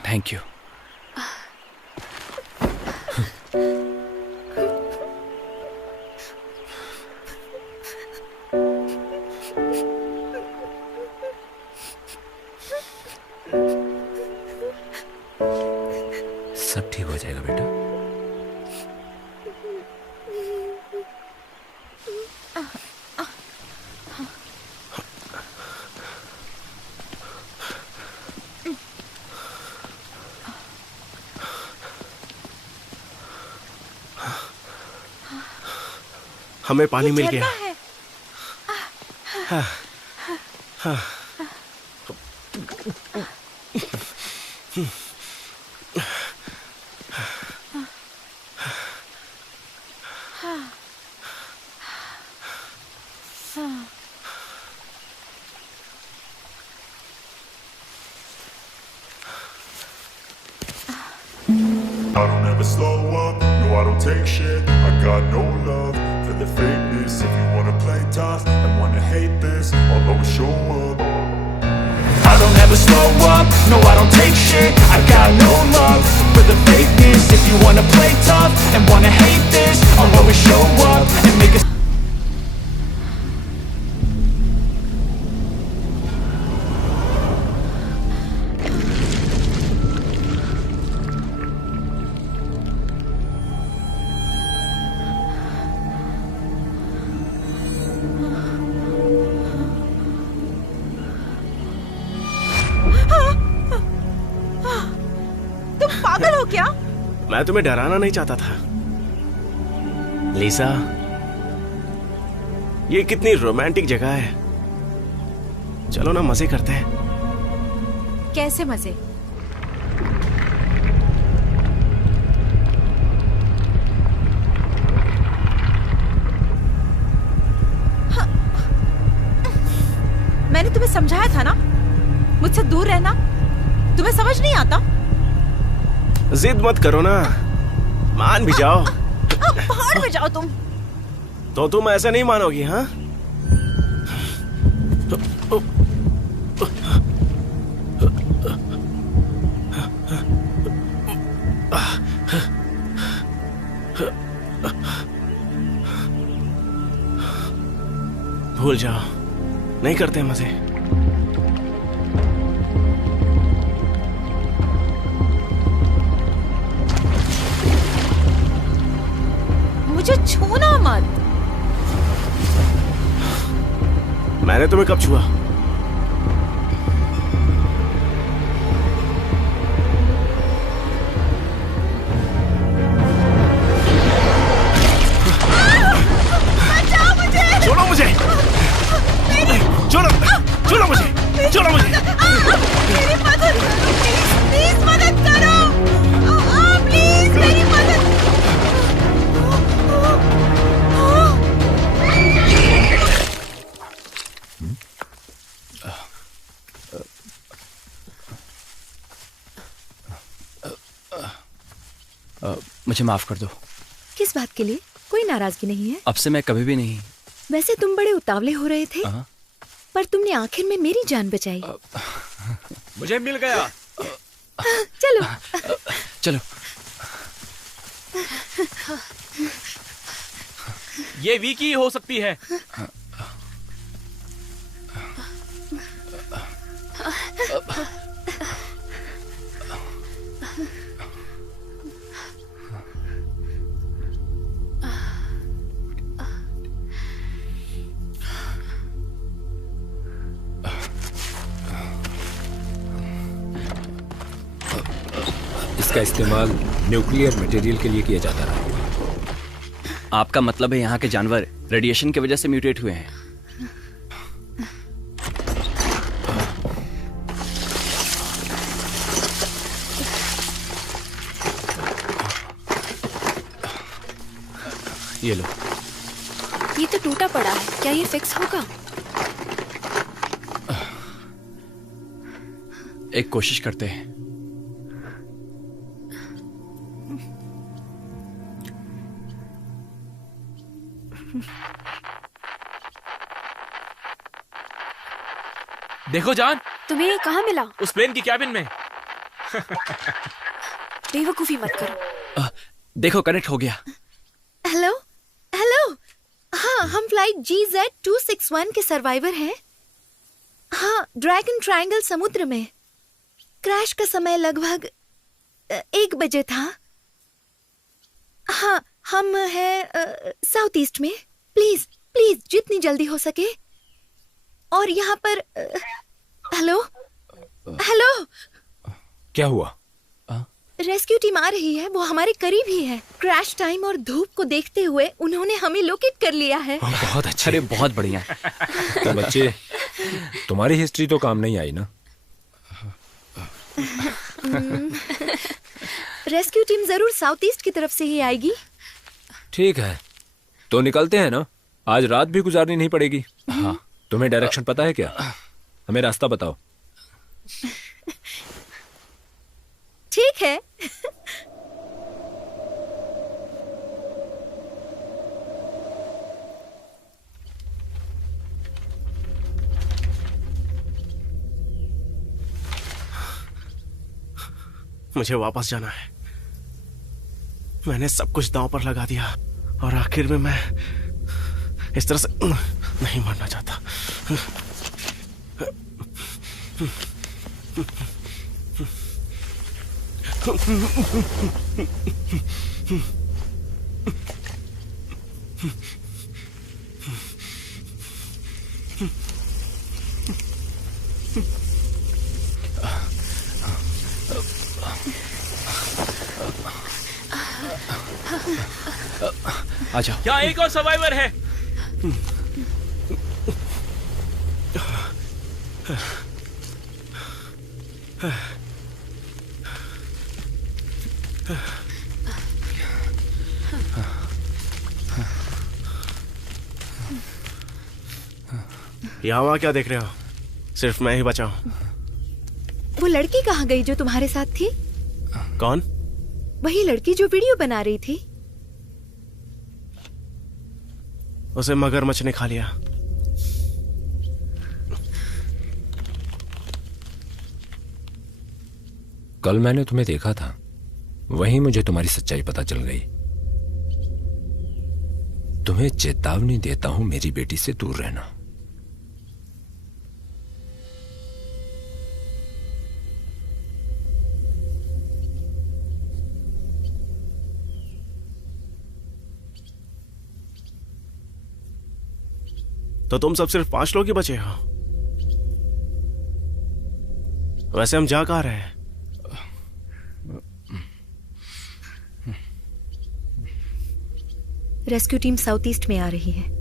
Thank you. सब ठीक हो जाएगा बेटा। हमें पानी मिल गया। हाँ, हाँ। I don't ever slow up, no I don't take shit. I got no love for the fakeness. If you wanna play tough and wanna hate this, I'll always show up. I don't ever slow up, no I don't take shit. I got no love for the fakeness. If you wanna play tough and wanna hate this, I'll always show up and make a पागल हो क्या? मैं तुम्हें डराना नहीं चाहता था लीसा। ये कितनी रोमांटिक जगह है, चलो ना मजे करते हैं। कैसे मजे? हाँ। मैंने तुम्हें समझाया था ना, मुझसे दूर रहना। तुम्हें समझ नहीं आता? जिद मत करो ना, मान भी जाओ। पहाड़ पे जाओ तुम। तो तुम ऐसे नहीं मानोगी? हाँ, भूल जाओ, नहीं करते मजे। मुझे छूना मत। मैंने तुम्हें कब छुआ? छोड़ो मुझे! छोड़ो! छोड़ो मुझे! छोड़ो मुझे! मेरी मदद करो, प्लीज मदद करो, प्लीज मेरी मदद। मुझे माफ कर दो। किस बात के लिए? कोई नाराजगी नहीं है। अब से मैं कभी भी नहीं। वैसे तुम बड़े उतावले हो रहे थे, पर तुमने आखिर में मेरी जान बचाई। मुझे मिल गया। चलो चलो। ये वीकी हो सकती है। इसका इस्तेमाल न्यूक्लियर मटेरियल के लिए किया जाता रहा। आपका मतलब है यहाँ के जानवर रेडिएशन की वजह से म्यूटेट हुए हैं? ये लो। ये तो टूटा पड़ा है, क्या ये फिक्स होगा? एक कोशिश करते हैं। देखो जान, तुम्हें ये कहाँ मिला? उस प्लेन की कैबिन में। बेवकूफी मत करो। देखो कनेक्ट हो गया। हेलो हेलो, हाँ हम फ्लाइट GZ261 के सर्वाइवर हैं। हाँ, ड्रैगन ट्रायंगल समुद्र में। क्रैश का समय लगभग 1 बजे था। हाँ, हम हैं साउथ ईस्ट में। प्लीज प्लीज जितनी जल्दी हो सके। और यहाँ पर हेलो हेलो, क्या हुआ? रेस्क्यू टीम आ रही है, वो हमारे करीब ही है। क्रैश टाइम और धूप को देखते हुए उन्होंने हमें लोकेट कर लिया है। बहुत अच्छा। अरे बहुत बढ़िया। तो बच्चे, तुम्हारी हिस्ट्री तो काम नहीं आई ना? रेस्क्यू टीम जरूर साउथ ईस्ट की तरफ से ही आएगी। ठीक है, तो निकलते हैं ना। आज रात भी गुजारनी नहीं पड़ेगी। हाँ। तुम्हें डायरेक्शन पता है क्या? हमें रास्ता बताओ। ठीक है। मुझे वापस जाना है। मैंने सब कुछ दांव पर लगा दिया और आखिर में मैं इस तरह से नहीं मरना चाहता। आ जाओ। यहाँ एक और सर्वाइवर है। यहाँ क्या देख रहे हो? सिर्फ मैं ही बचा हूं। वो लड़की कहाँ गई जो तुम्हारे साथ थी? कौन? वही लड़की जो वीडियो बना रही थी। उसे मगरमच्छ ने खा लिया। कल मैंने तुम्हें देखा था, वहीं मुझे तुम्हारी सच्चाई पता चल गई। तुम्हें चेतावनी देता हूं, मेरी बेटी से दूर रहना। तो तुम सब सिर्फ 5 लोग ही बचे हो। वैसे हम जा कहाँ रहे हैं? रेस्क्यू टीम साउथ ईस्ट में आ रही है।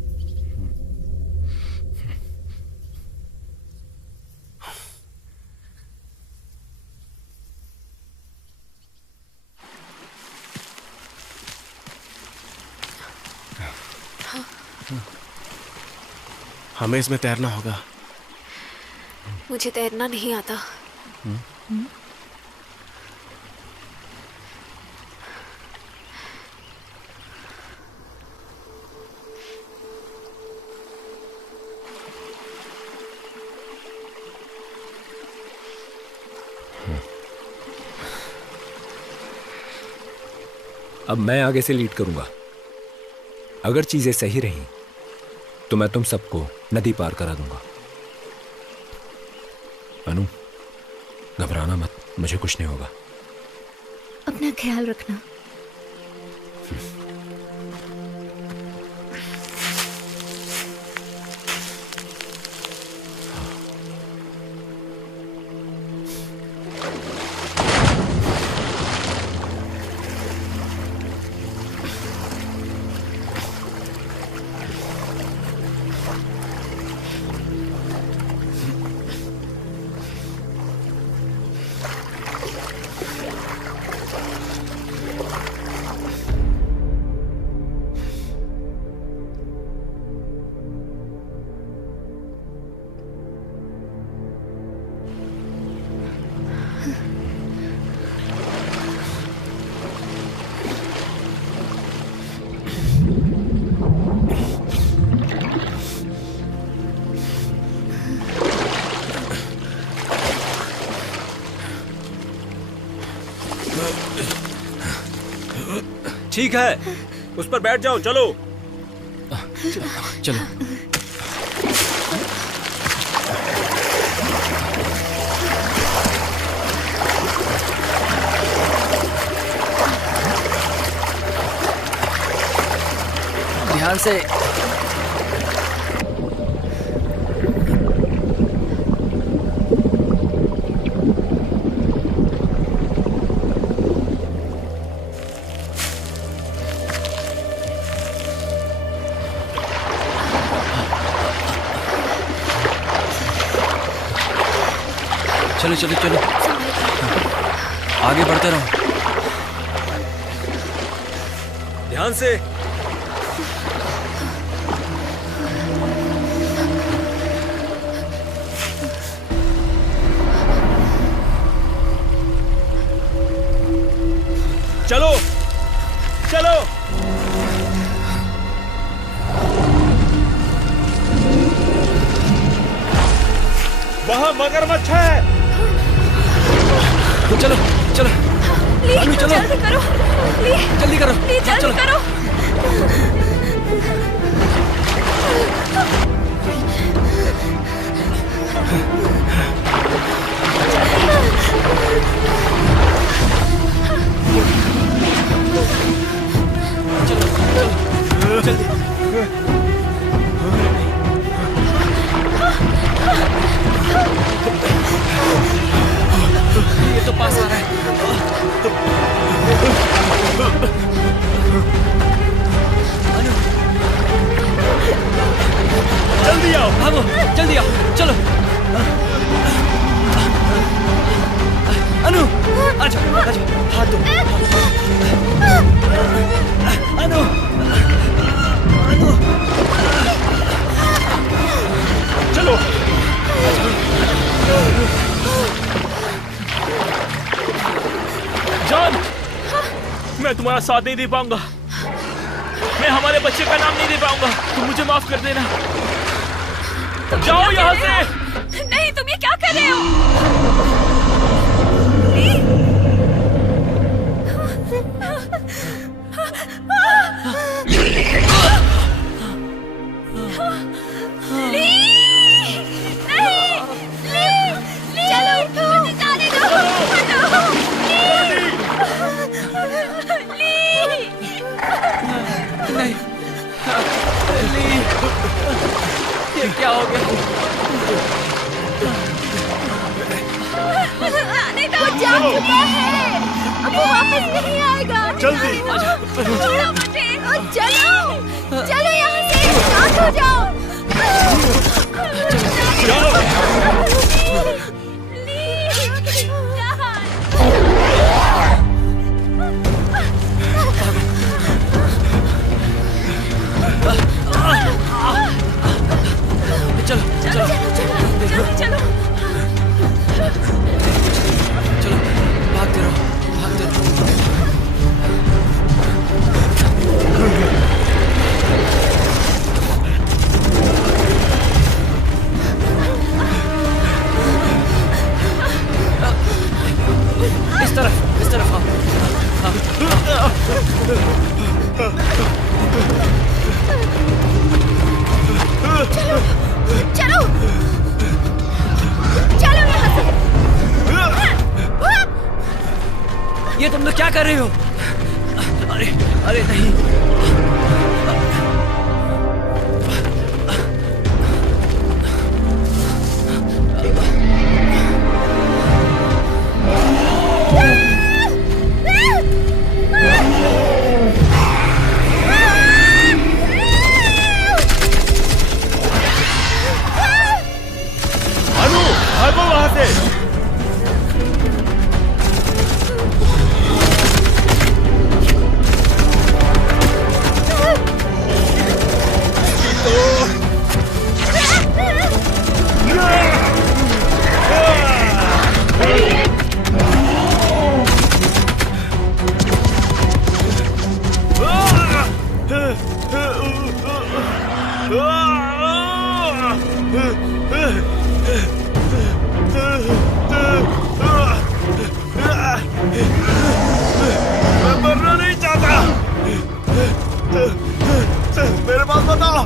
हमें इसमें तैरना होगा। मुझे तैरना नहीं आता। अब मैं आगे से लीड करूंगा। अगर चीजें सही रही तो मैं तुम सबको नदी पार करा दूंगा। अनु, घबराना मत, मुझे कुछ नहीं होगा। अपना ख्याल रखना। ठीक है, उस पर बैठ जाओ। चलो चलो। ध्यान से। चलो चलो चलो, आगे बढ़ते रहो। ध्यान से। चलो चलो। वहां मगरमच्छ है। तो चलो चलो। अनु चलो, जल्दी करो। जल्दी करो। जल्दी करो। ये तो पास आ रहा है। जल्दी आओ, भागो, जल्दी आओ, चलो। अनु, आजा, आजा, हाथ दो। अनु, अनु, चलो। जॉन, मैं तुम्हारा साथ नहीं दे पाऊंगा। मैं हमारे बच्चे का नाम नहीं दे पाऊंगा। तुम मुझे माफ कर देना। जाओ यहाँ से। नहीं, तुम ये क्या कर रहे हो? ये क्या हो गया? वो जा चुका है, अब वो वापस नहीं आएगा। जल्दी छोड़ो मुझे, चलो चलो यहाँ से, शांत हो जाओ। चलो चलो चलो चलो चलो, भागते रहो भागते रहो। इस तरफ चलो चलो चलो यहाँ से। ये तुम लोग क्या कर रहे हो? अरे अरे नहीं। भागो वहां से। मैं मरना नहीं चाहता। मेरे पास बताओ।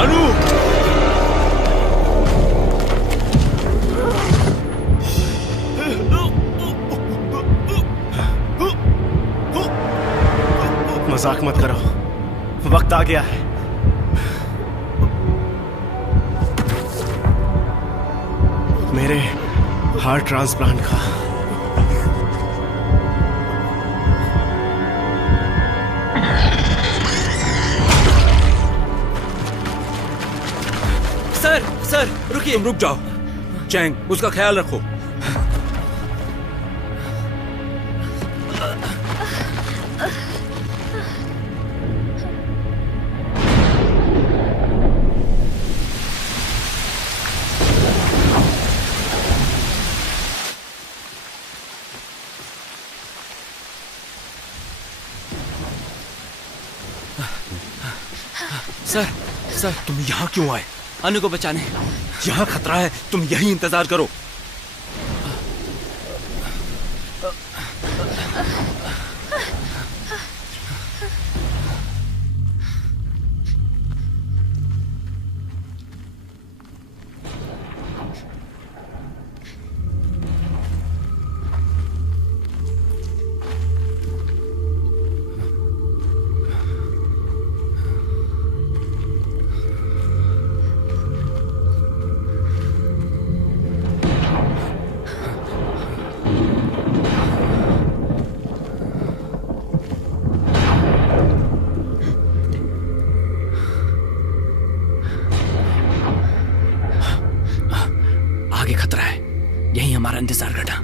अनु, मजाक मत करो, वक्त आ गया है। मेरे हार्ट ट्रांसप्लांट का। सर रुकिए। तुम रुक जाओ। चैंग, उसका ख्याल रखो। सर तुम यहाँ क्यों आए? अनु को बचाने। यहाँ खतरा है, तुम यहीं इंतजार करो। खतरा है, यही हमारा इंतजार करना।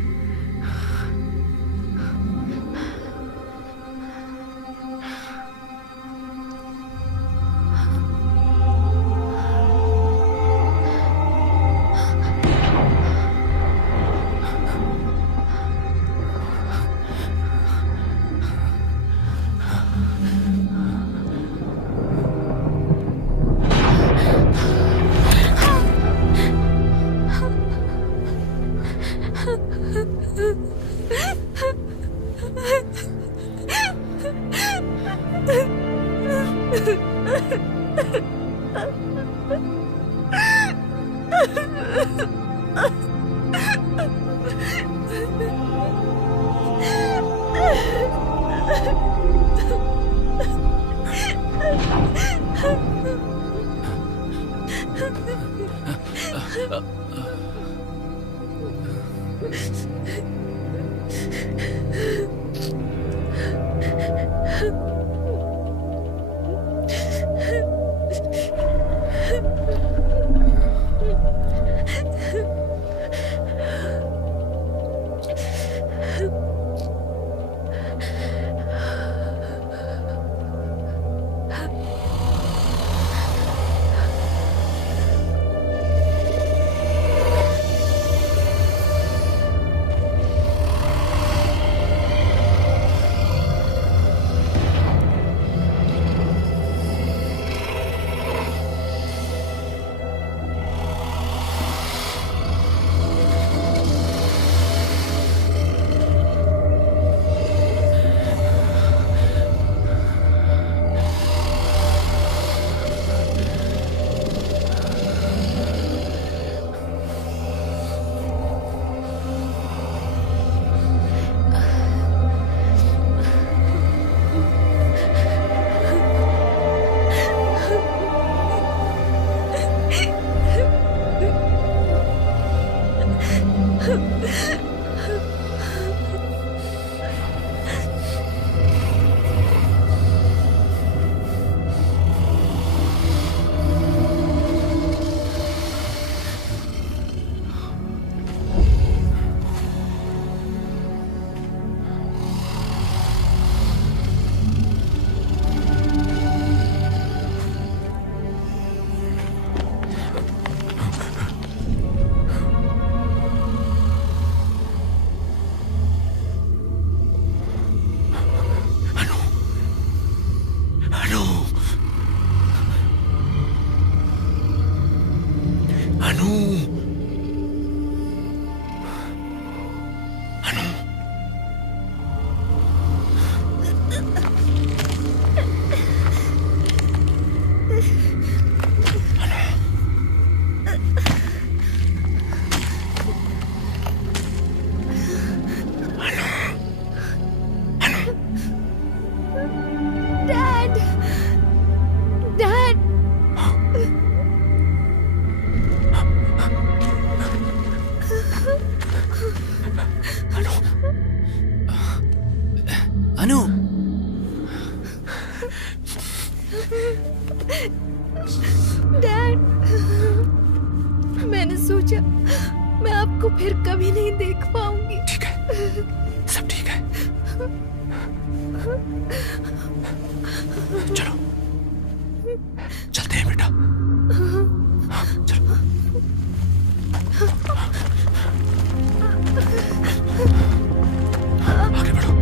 डैड, मैंने सोचा मैं आपको फिर कभी नहीं देख पाऊंगी। ठीक है, सब ठीक है। चलो चलते हैं बेटा। चलो। आगे बढ़ो।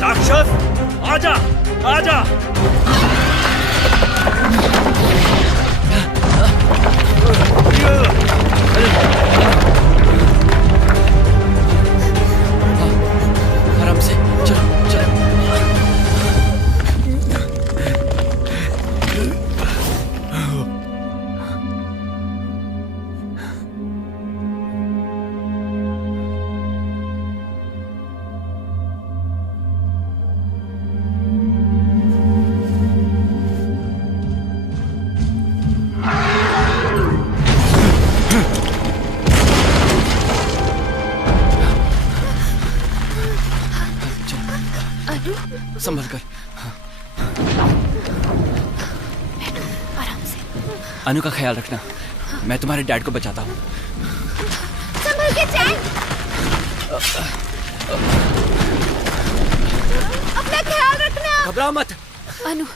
राक्षस, आजा, आजा। आराम से चलो चलो। संभल कर। आराम से। अनु का ख्याल रखना, मैं तुम्हारे डैड को बचाता हूँ। संभल के चैन। अपना ख्याल रखना। घबराओ मत। अनु,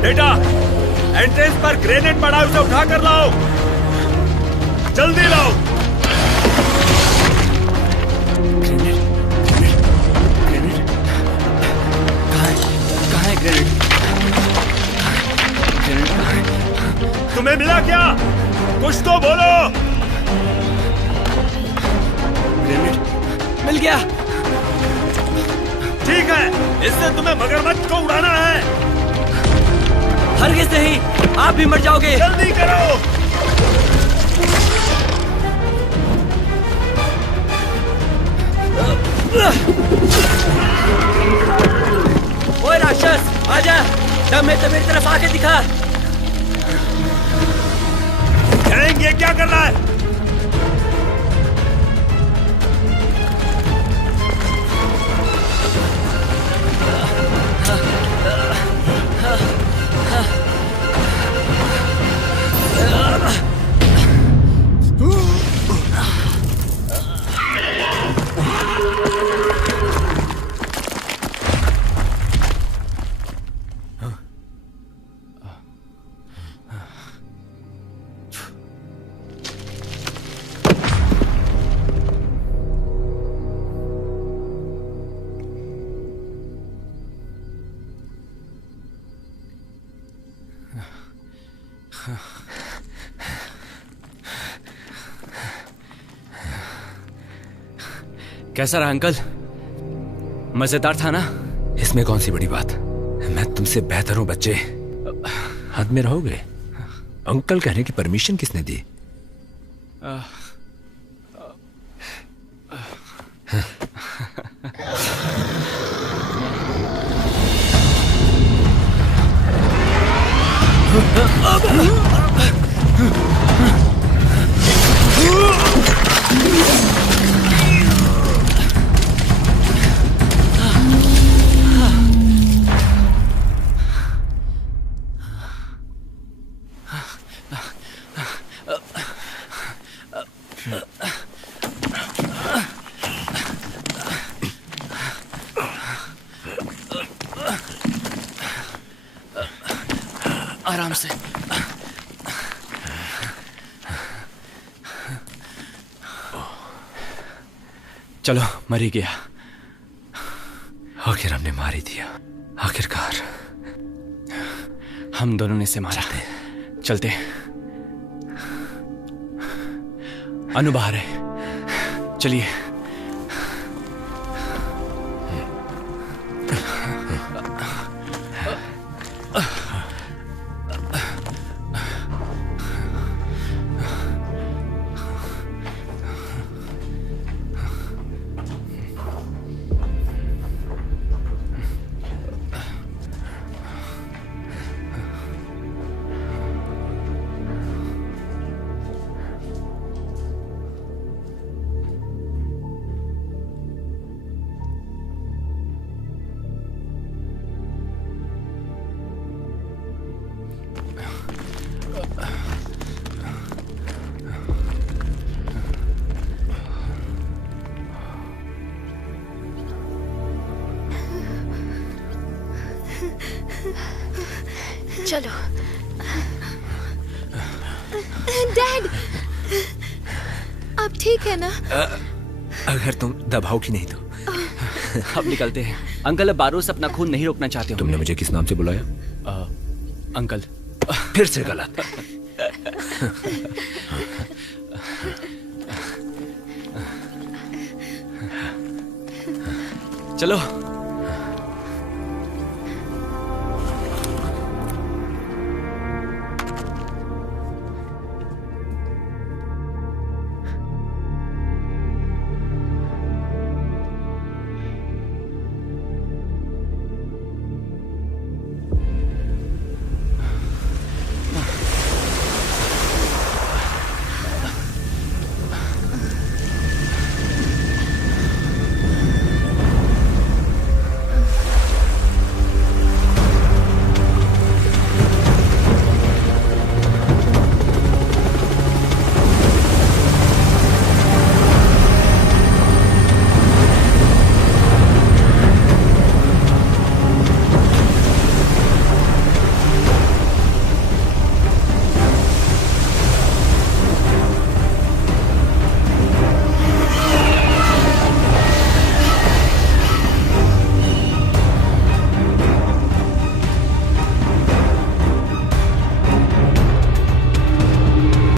बेटा, एंट्रेंस पर ग्रेनेड पड़ा, उसे उठा कर लाओ, जल्दी लाओ। कहाँ है ग्रेनेड? ग्रेनेड कहाँ है? तुम्हें मिला क्या? कुछ तो बोलो। ग्रेनेड मिल गया। ठीक है, इससे तुम्हें मगरमच्छ को उड़ाना है। हरगिज़ नहीं, आप भी मर जाओगे। जल्दी करो। ओए राक्षस, आजा, दम है तो मेरी तरफ आके दिखा। गैंग, ये क्या कर रहा है? कैसा रहा अंकल? मजेदार था ना? इसमें कौन सी बड़ी बात? मैं तुमसे बेहतर हूं बच्चे। हद में रहोगे। अंकल कहने की परमिशन किसने दी? आराम से। चलो, मर ही गया। आखिर हमने मार ही दिया। आखिरकार हम दोनों ने इसे मारा। चलते। अनु बाहर है, चलिए। चलो। डैड, आप ठीक है ना? अगर तुम दबाओगी नहीं तो। अब निकलते हैं। अंकल, अब बारूद से अपना खून नहीं रोकना चाहते हो। तुमने मुझे किस नाम से बुलाया? अंकल। फिर से गलत। चलो